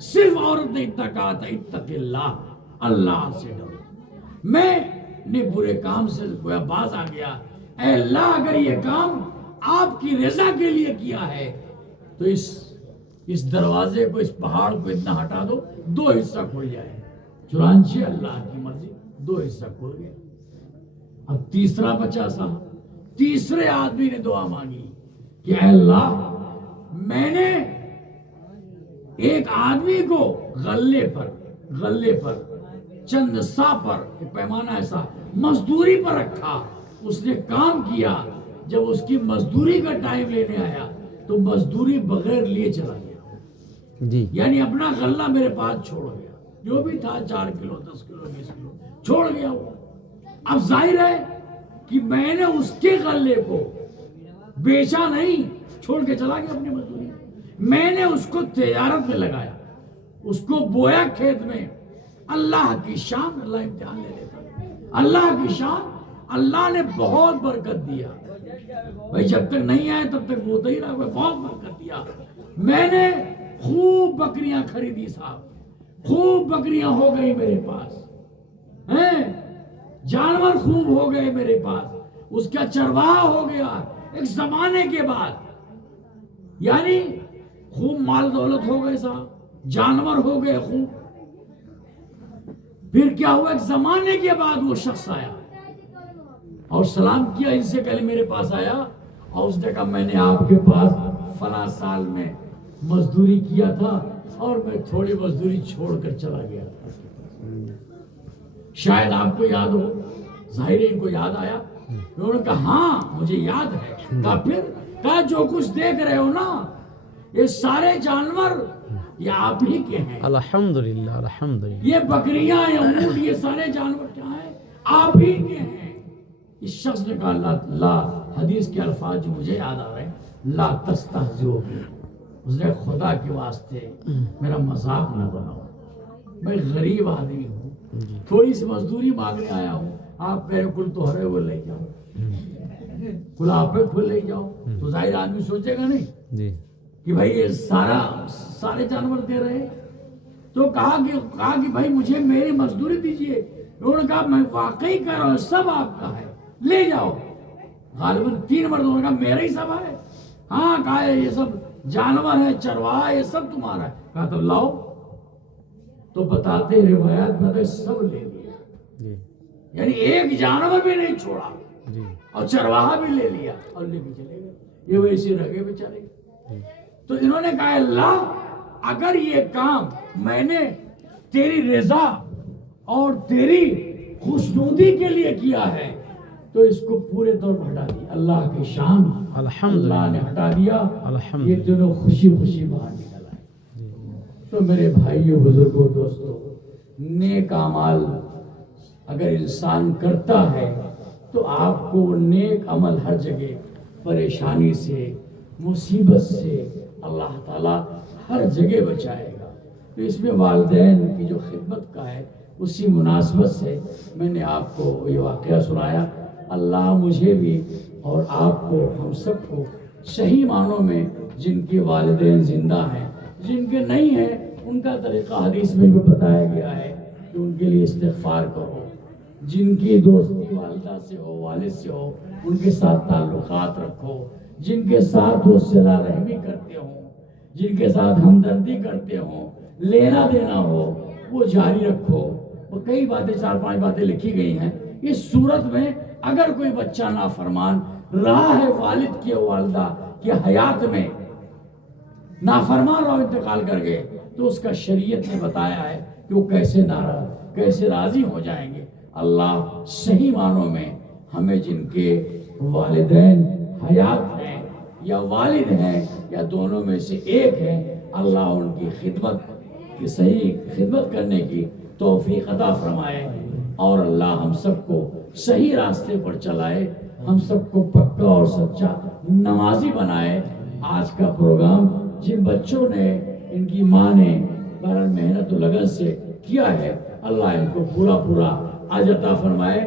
صرف عورت نے اتنا کہا تھا اتق اللہ، اللہ سے ڈرو، میں نے برے کام سے گویا باز آ گیا۔ اے اللہ، اگر یہ کام آپ کی رضا کے لیے کیا ہے تو اس دروازے کو، اس پہاڑ کو اتنا ہٹا دو، 2 حصہ کھل جائے۔ چنانچہ اللہ کی مرضی 2 حصہ کھل گئے۔ اب تیسرا بچہ صاحب، تیسرے آدمی نے دعا مانگی کہ اے اللہ میں نے ایک آدمی کو غلے پر چند سا پر، ایک پیمانہ ایسا مزدوری پر رکھا، اس نے کام کیا، جب اس کی مزدوری کا ٹائم لینے آیا تو مزدوری بغیر لیے چلا گیا، جی یعنی اپنا غلہ میرے پاس چھوڑ گیا، جو بھی تھا 4 کلو 10 کلو 20 کلو چھوڑ گیا وہ۔ اب ظاہر ہے کہ میں نے اس کے غلے کو بیچا نہیں، چھوڑ کے چلا گیا اپنی مزدوری، میں نے اس کو تجارت میں لگایا، اس کو بویا کھیت میں۔ اللہ کی شان، اللہ امتحان لے لیتا، اللہ کی شان، اللہ نے بہت برکت دیا بھائی، جب تک نہیں آئے تب تک بولتا ہی رہا، بہت برکت دیا۔ میں نے خوب بکریاں خریدی صاحب، خوب بکریاں ہو گئی میرے پاس ہیں، جانور خوب ہو گئے میرے پاس، اس کا چرواہا ہو گیا ایک زمانے کے بعد، یعنی خوب مال دولت ہو گئے صاحب، جانور ہو گئے خوب۔ پھر کیا ہوا، ایک زمانے کے بعد وہ شخص آیا اور سلام کیا، ان سے پہلے میرے پاس آیا اور اس نے کہا میں نے آپ کے پاس فلاں سال میں مزدوری کیا تھا اور میں تھوڑی مزدوری چھوڑ کر چلا گیا تھا، شاید آپ کو یاد ہو۔ ظاہر ہے ان کو یاد آیا، انہوں نے کہا ہاں مجھے یاد ہے۔ کہا پھر، کہا جو کچھ دیکھ رہے ہو نا یہ سارے جانور یہ آپ ہی کے ہیں، الحمدللہ الحمدللہ، یہ بکریاں یہ اونٹ یہ سارے جانور کیا ہیں، آپ ہی کے ہیں۔ اس شخص نے کہا لا، حدیث کے الفاظ جو مجھے یاد آ رہے ہیں، لا تستہزئوا بی، اس نے خدا کے واسطے میرا مذاق نہ بناؤ، میں غریب آدمی ہوں، تھوڑی سی مزدوری مانگنے آیا ہوں، آپ میرے کل تو ہرے وہ لے جاؤ، کل آپ پہ کھل لے جاؤ، تو ظاہر آدمی سوچے گا نہیں جی کہ بھائی یہ سارے جانور دے رہے ہیں۔ تو کہا کہ بھائی مجھے میری مزدوری دیجیے، انہوں نے کہا میں واقعی کہہ رہا ہوں سب آپ کا ہے، لے جاؤ۔ غالباً 3 مردوں نے کہا میرا ہی سب ہے، ہاں کہا یہ سب جانور ہے چرواہا یہ سب تمہارا ہے۔ کہا تب لاؤ، تو بتاتے روایات بتاتے سب لے لیا، جی یعنی ایک جانور بھی نہیں چھوڑا، جی اور چرواہا بھی لے لیا اور لے کے چلے گئے، یہ ویسے رگے بیچارے۔ تو انہوں نے کہا اللہ اگر یہ کام میں نے تیری رضا اور تیری خوشنودی کے لیے کیا ہے تو اس کو پورے طور پر ہٹا دیا، اللہ کی شان، الحمدللہ، اللہ نے ہٹا دیا، الحمدللہ، یہ دونوں خوشی خوشی باہر نکل آئے۔ تو میرے بھائیوں بزرگوں دوستوں، نیک اعمال اگر انسان کرتا ہے تو آپ کو نیک عمل ہر جگہ پریشانی سے مصیبت سے اللہ تعالیٰ ہر جگہ بچائے گا۔ تو اس میں والدین کی جو خدمت کا ہے اسی مناسبت سے میں نے آپ کو یہ واقعہ سنایا۔ اللہ مجھے بھی اور آپ کو ہم سب کو صحیح معنوں میں جن کے والدین زندہ ہیں جن کے نہیں ہیں ان کا طریقہ حدیث میں بھی بتایا گیا ہے کہ ان کے لیے استغفار کرو، جن کی دوستی والدہ سے ہو والد سے ہو ان کے ساتھ تعلقات رکھو، جن کے ساتھ وہ صلہ رحمی کرتے ہوں، جن کے ساتھ ہمدردی کرتے ہوں، لینا دینا ہو وہ جاری رکھو۔ وہ کئی باتیں 4-5 باتیں لکھی گئی ہیں۔ اس صورت میں اگر کوئی بچہ نافرمان رہا ہے والد کی والدہ کی حیات میں، نافرمان رہا انتقال کر گئے، تو اس کا شریعت نے بتایا ہے کہ وہ کیسے راضی ہو جائیں گے۔ اللہ صحیح معنوں میں ہمیں جن کے والدین حیات ہیں یا والد ہیں یا دونوں میں سے ایک ہیں، اللہ ان کی خدمت کی صحیح خدمت کرنے کی توفیق عطا فرمائے، اور اللہ ہم سب کو صحیح راستے پر چلائے، ہم سب کو پکا اور سچا نمازی بنائے۔ آج کا پروگرام جن بچوں نے ان کی ماں نے بڑا محنت و لگن سے کیا ہے، اللہ ان کو پورا اجر عطا فرمائے۔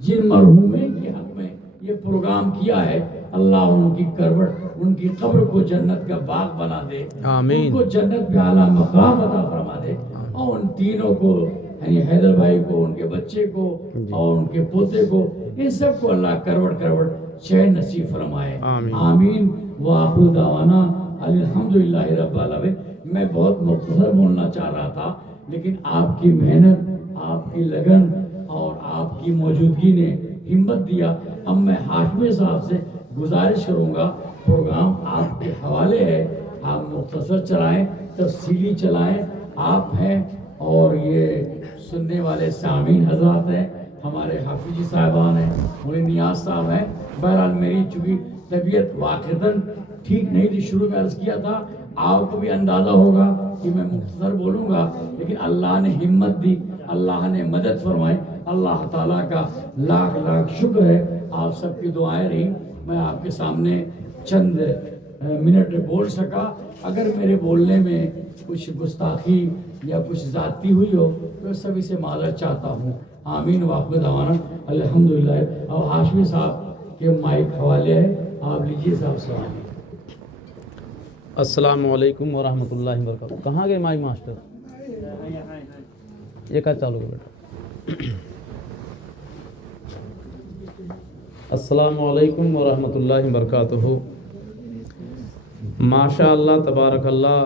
جن مرحومین کے حق میں یہ پروگرام کیا ہے، اللہ ان کی کروٹ ان کی قبر کو جنت کا باغ بنا دے، آمین، ان کو جنت میں اعلیٰ مقام عطا فرما دے، اور ان تینوں کو یعنی حیدر بھائی کو، ان کے بچے کو اور ان کے پوتے کو، ان سب کو اللہ کروڑ چین نصیب فرمائے، آمین۔ وآخر دعوانا الحمدللہ رب العالمین۔ میں بہت مختصر بولنا چاہ رہا تھا، لیکن آپ کی محنت، آپ کی لگن اور آپ کی موجودگی نے ہمت دیا. اب میں ہاشمی صاحب سے گزارش کروں گا، پروگرام آپ کے حوالے ہے، آپ مختصر چلائیں، تفصیلی چلائیں. آپ ہیں اور یہ سننے والے سامعین حضرات ہیں، ہمارے حافظی صاحبان ہیں، مولانا نیاز صاحب ہیں. بہرحال میری چونکہ طبیعت واقعتاً ٹھیک نہیں تھی، شروع میں عرض کیا تھا، آپ کو بھی اندازہ ہوگا کہ میں مختصر بولوں گا، لیکن اللہ نے ہمت دی، اللہ نے مدد فرمائی. اللہ تعالیٰ کا لاکھ لاکھ شکر ہے. آپ سب کی دعائیں رہی، میں آپ کے سامنے چند منٹ بول سکا. اگر میرے بولنے میں کچھ گستاخی یا کچھ ذاتی ہوئی ہو تو سبھی سے معذرت چاہتا ہوں. آمین واخر دعوانا الحمدللہ. اور ہاشمی صاحب کے مائک حوالے ہے، آپ لیجیے صاحب سوال. السلام علیکم ورحمۃ اللہ وبرکاتہ. کہاں گئے مائی ماسٹر؟ یہ کا چالو ہے بیٹا. السلام علیکم ورحمۃ اللہ وبرکاتہ. ماشاء اللہ تبارک اللہ.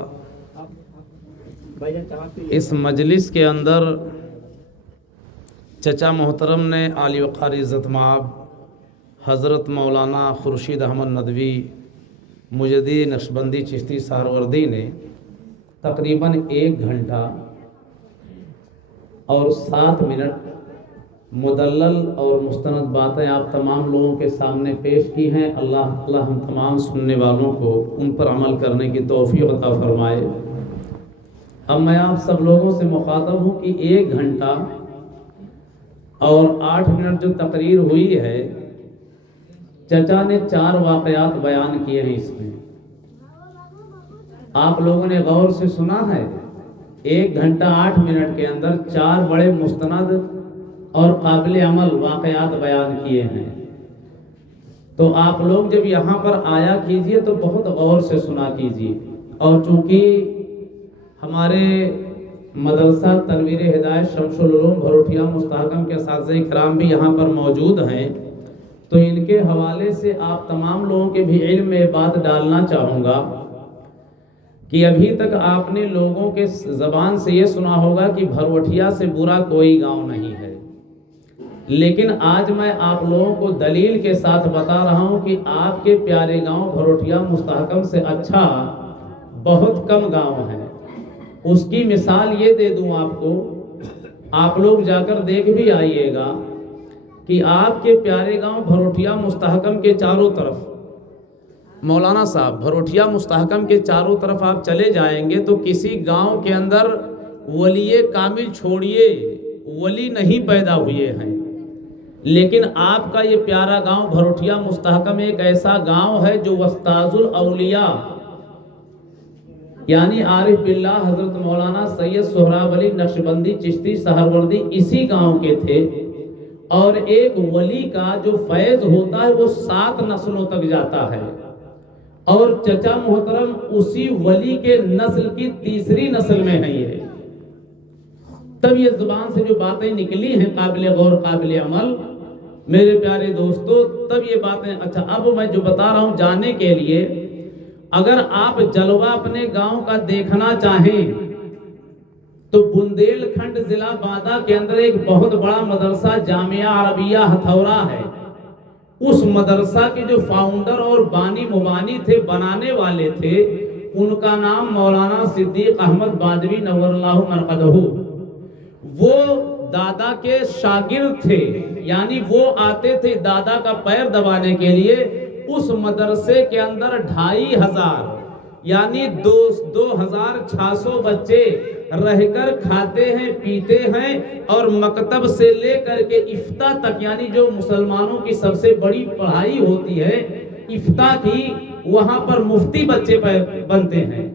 اس مجلس کے اندر چچا محترم نے عالی وقار عزت مآب حضرت مولانا خورشید احمد ندوی مجدد نقشبندی چشتی سہروردی نے تقریباً 1 گھنٹہ اور 7 منٹ مدلل اور مستند باتیں آپ تمام لوگوں کے سامنے پیش کی ہیں. اللہ تعالی ہم تمام سننے والوں کو ان پر عمل کرنے کی توفیق عطا فرمائے. اب میں آپ سب لوگوں سے مخاطب ہوں کہ 1 گھنٹہ اور 8 منٹ جو تقریر ہوئی ہے، چچا نے 4 واقعات بیان کیے ہیں. اس میں آپ لوگوں نے غور سے سنا ہے. 1 گھنٹہ 8 منٹ کے اندر 4 بڑے مستند اور قابل عمل واقعات بیان کیے ہیں. تو آپ لوگ جب یہاں پر آیا کیجئے تو بہت غور سے سنا کیجئے. اور چونکہ ہمارے مدرسہ تنویر ہدایت شمس العلوم بھروٹیا مستحکم کے اساتذہ کرام بھی یہاں پر موجود ہیں، تو ان کے حوالے سے آپ تمام لوگوں کے بھی علم میں بات ڈالنا چاہوں گا کہ ابھی تک آپ نے لوگوں کے زبان سے یہ سنا ہوگا کہ بھروٹیا سے برا کوئی گاؤں نہیں ہے، لیکن آج میں آپ لوگوں کو دلیل کے ساتھ بتا رہا ہوں کہ آپ کے پیارے گاؤں بھروٹیا مستحکم سے اچھا بہت کم گاؤں ہے. اس کی مثال یہ دے دوں آپ کو، آپ لوگ جا کر دیکھ بھی آئیے گا کہ آپ کے پیارے گاؤں بھروٹیا مستحکم کے چاروں طرف، مولانا صاحب بھروٹیا مستحکم کے چاروں طرف آپ چلے جائیں گے تو کسی گاؤں کے اندر ولی کامل چھوڑیے ولی نہیں پیدا ہوئے ہیں. لیکن آپ کا یہ پیارا گاؤں بھروٹیا مستحکم ایک ایسا گاؤں ہے جو وسطاذ الاولیاء یعنی عارف باللہ حضرت مولانا سید سہراب علی نقشبندی چشتی سہروردی اسی گاؤں کے تھے. اور ایک ولی کا جو فیض ہوتا ہے وہ 7 نسلوں تک جاتا ہے، اور چچا محترم اسی ولی کے نسل کی 3ری نسل میں ہے. یہ تب یہ زبان سے جو باتیں نکلی ہیں قابل غور قابل عمل میرے پیارے دوستو، تب یہ باتیں. اچھا اب میں جو بتا رہا ہوں جاننے کے لیے، اگر آپ جلوہ اپنے گاؤں کا دیکھنا چاہیں تو بندیل کھنڈ ضلع بادہ کے اندر ایک بہت بڑا مدرسہ جامعہ عربیہ ہتھورا ہے. اس مدرسہ کے جو فاؤنڈر اور بانی مبانی تھے، بنانے والے تھے، ان کا نام مولانا صدیق احمد بادوی نور اللہ مرقدہ. وہ دادا کے شاگرد تھے، یعنی وہ آتے تھے دادا کا پیر دبانے کے لیے. اس مدرسے کے اندر 2500 یعنی 2600 بچے رہ کر کھاتے ہیں پیتے ہیں، اور مکتب سے لے کر کے افتاء تک، یعنی جو مسلمانوں کی سب سے بڑی پڑھائی ہوتی ہے افتاء کی، وہاں پر مفتی بچے بنتے ہیں.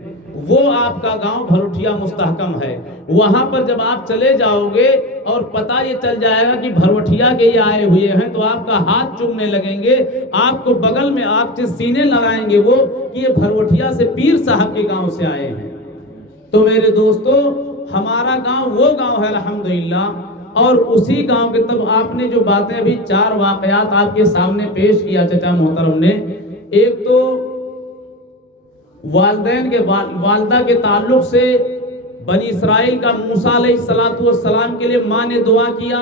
وہ آپ کا گاؤں بھروٹیا مستحکم ہے. وہاں پر جب آپ چلے جاؤ گے اور پتہ یہ چل جائے گا کہ بھروٹیا کے یہ آئے ہوئے ہیں تو آپ کا ہاتھ چومنے لگیں گے، آپ کو بغل میں آپ سے سینے لگائیں گے وہ کہ یہ بھروٹیا سے پیر صاحب کے گاؤں سے آئے ہیں. تو میرے دوستو، ہمارا گاؤں وہ گاؤں ہے الحمدللہ. اور اسی گاؤں کے تب آپ نے جو باتیں ابھی 4 واقعات آپ کے سامنے پیش کیا چچا محترم نے. ایک تو والدین کے والدہ کے تعلق سے بنی اسرائیل کا موسیٰ علیہ السلام کے لیے ماں نے دعا کیا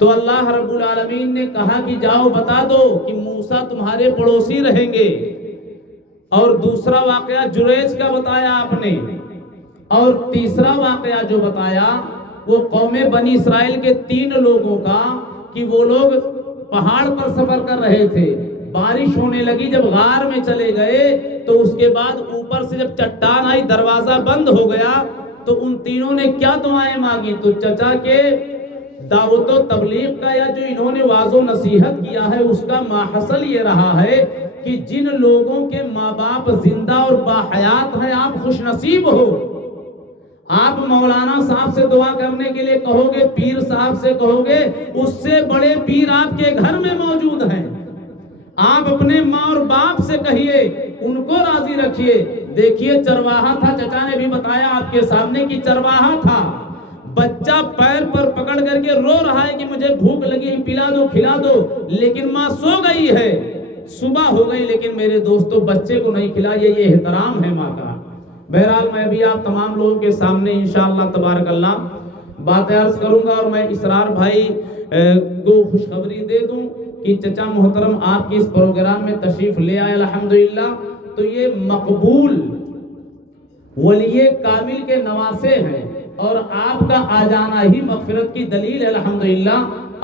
تو اللہ رب العالمین نے کہا کہ جاؤ بتا دو کہ موسیٰ تمہارے پڑوسی رہیں گے. اور دوسرا واقعہ جریج کا بتایا آپ نے. اور تیسرا واقعہ جو بتایا وہ قوم بنی اسرائیل کے 3 لوگوں کا کہ وہ لوگ پہاڑ پر سفر کر رہے تھے, بارش ہونے لگی, جب غار میں چلے گئے تو اس کے بعد اوپر سے جب چٹان آئی, دروازہ بند ہو گیا, تو ان تینوں نے کیا دعائیں مانگی؟ تو چچا کے دعوت و تبلیغ کا یا جو انہوں نے واعظ و نصیحت کیا ہے اس کا ماحصل یہ رہا ہے کہ جن لوگوں کے ماں باپ زندہ اور باحیات ہیں آپ خوش نصیب ہو. آپ مولانا صاحب سے دعا کرنے کے لیے کہو گے, پیر صاحب سے کہو گے, اس سے بڑے پیر آپ کے گھر میں موجود ہیں. آپ اپنے ماں اور باپ سے کہیے, ان کو راضی رکھیے. دیکھیے چرواہا تھا, چچا نے بھی بتایا آپ کے سامنے کہ چرواہا تھا, بچہ پیر پر پکڑ کر کے رو رہا ہے کہ مجھے بھوک لگی, پلا دو کھلا دو, لیکن ماں سو گئی ہے, صبح ہو گئی لیکن میرے دوستوں بچے کو نہیں کھلایا. یہ احترام ہے ماں کا. بہرحال میں بھی آپ تمام لوگوں کے سامنے انشاءاللہ تبارک اللہ بات عرض کروں گا, اور میں اسرار بھائی کو خوشخبری دے دوں کہ چچا محترم آپ کی اس پروگرام میں تشریف لے آئے الحمدللہ. تو یہ مقبول ولی کامل کے نواسے ہیں, اور آپ کا آ جانا ہی مغفرت کی دلیل ہے الحمدللہ.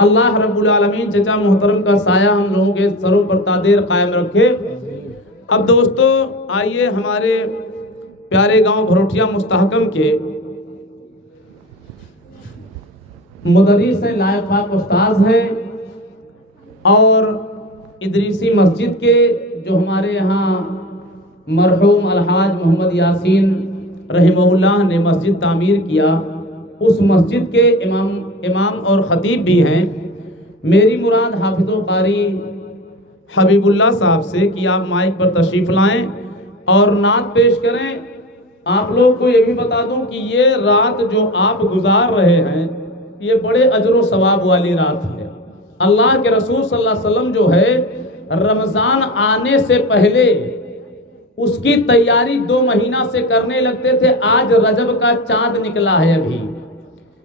اللہ رب العالمین چچا محترم کا سایہ ہم لوگوں کے سروں پر تادیر قائم رکھے. اب دوستو آئیے ہمارے پیارے گاؤں بھروٹیا مستحکم کے مدرس ہیں, لائق پاک استاذ ہیں, اور ادریسی مسجد کے جو ہمارے یہاں مرحوم الحاج محمد یاسین رحمہ اللہ نے مسجد تعمیر کیا, اس مسجد کے امام اور خطیب بھی ہیں. میری مراد حافظ و قاری حبیب اللہ صاحب سے کہ آپ مائک پر تشریف لائیں اور نعت پیش کریں. آپ لوگ کو یہ بھی بتا دوں کہ یہ رات جو آپ گزار رہے ہیں یہ بڑے اجر و ثواب والی رات ہے. اللہ کے رسول صلی اللہ علیہ وسلم جو ہے رمضان آنے سے پہلے اس کی تیاری 2 مہینہ سے کرنے لگتے تھے. آج رجب کا چاند نکلا ہے ابھی,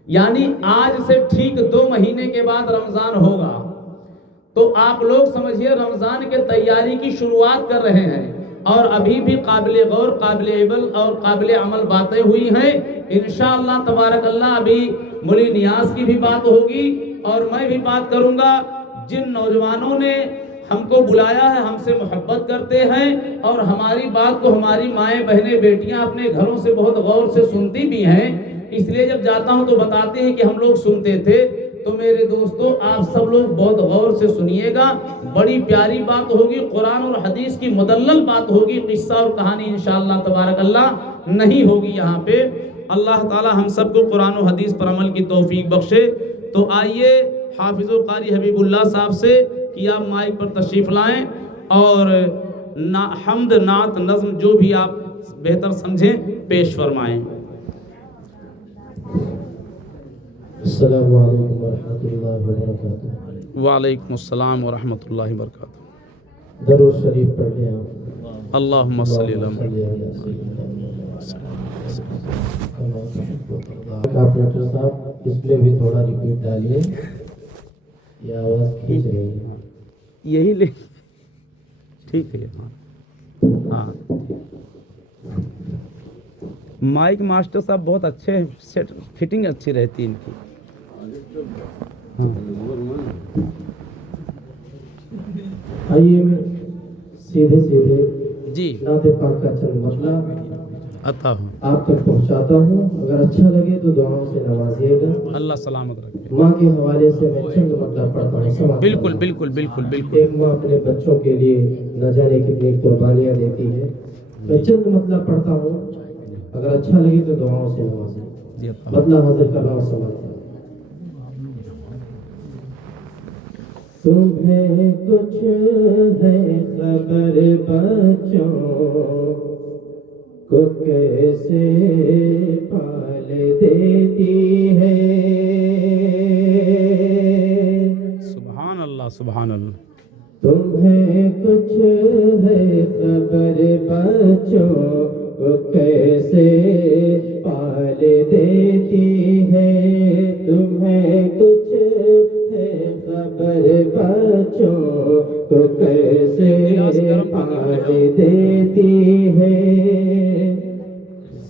یعنی آج سے ٹھیک 2 مہینے کے بعد رمضان ہوگا. تو آپ لوگ سمجھیے رمضان کے تیاری کی شروعات کر رہے ہیں, اور ابھی بھی قابل غور, قابل عمل اور قابل عمل باتیں ہوئی ہیں. انشاءاللہ تبارک اللہ ابھی مولی نیاز کی بھی بات ہوگی, اور میں بھی بات کروں گا. جن نوجوانوں نے ہم کو بلایا ہے, ہم سے محبت کرتے ہیں, اور ہماری بات کو ہماری مائیں بہنیں بیٹیاں اپنے گھروں سے بہت غور سے سنتی بھی ہیں, اس لیے جب جاتا ہوں تو بتاتے ہیں کہ ہم لوگ سنتے تھے. تو میرے دوستو آپ سب لوگ بہت غور سے سنیے گا, بڑی پیاری بات ہوگی, قرآن اور حدیث کی مدلل بات ہوگی, قصہ اور کہانی انشاءاللہ تبارک اللہ نہیں ہوگی یہاں پہ. اللہ تعالی ہم سب کو قرآن و حدیث پر عمل کی توفیق بخشے. تو آئیے حافظ و قاری حبیب اللہ صاحب سے کہ آپ مائک پر تشریف لائیں اور حمد نعت نظم جو بھی آپ بہتر سمجھیں پیش فرمائیں. السلام علیکم ورحمۃ اللہ وبرکاتہ. وعلیکم السلام ورحمۃ اللہ وبرکاتہ. درود شریف پڑھ لیں آپ. اللہم صلی اللہ ڈاکٹر صاحب ڈسپلے بھی تھوڑا ریپیٹ ڈالیے, یہ آواز کھینچ رہی ہے. یہی لے ٹھیک ہے. ہاں مائک ماسٹر صاحب بہت اچھے ہیں, سیٹ فٹنگ اچھی رہتی ان کی. آئیے میں سیدھے جی نعت پاک کا چند مطلب عطا ہوں, آپ تک پہنچاتا ہوں. اگر اچھا لگے تو دعاؤں سے نوازیے گا. اللہ سلامت رکھے. ماں کے حوالے سے میں چند مطلب پڑھتا ہوں. سمجھ بالکل بالکل بالکل بالکل. ایک ماں اپنے بچوں کے لیے نہ جانے کتنی قربانیاں دیتی ہے. میں چند مطلب پڑھتا ہوں, اگر اچھا لگے تو دعاؤں سے نوازیں. جی عطا ہوں. مطلب حاضر کر رہا ہوں. سمجھ تمہیں کچھ ہے خبر بچوں کو کیسے پال دیتی ہے. سبحان اللہ سبحان اللہ. تمہیں کچھ ہے خبر بچوں کو کیسے پال دیتی ہے. تمہیں کچھ ہے کو کیسے پال دیتی ہے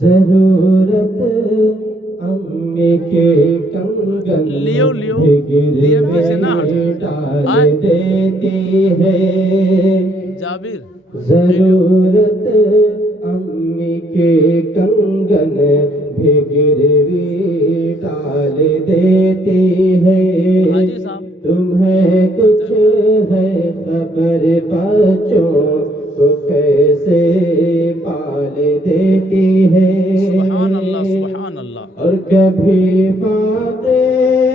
ضرورت امی کے کنگن بھگر میں ڈال دیتی ہے ضرورت امی کے کنگن بھگروی ڈال دیتی ہے تمہیں کچھ ہے خبر بچوں کو کیسے پال دیتی ہے سبحان اللہ سبحان اللہ اور کبھی باتیں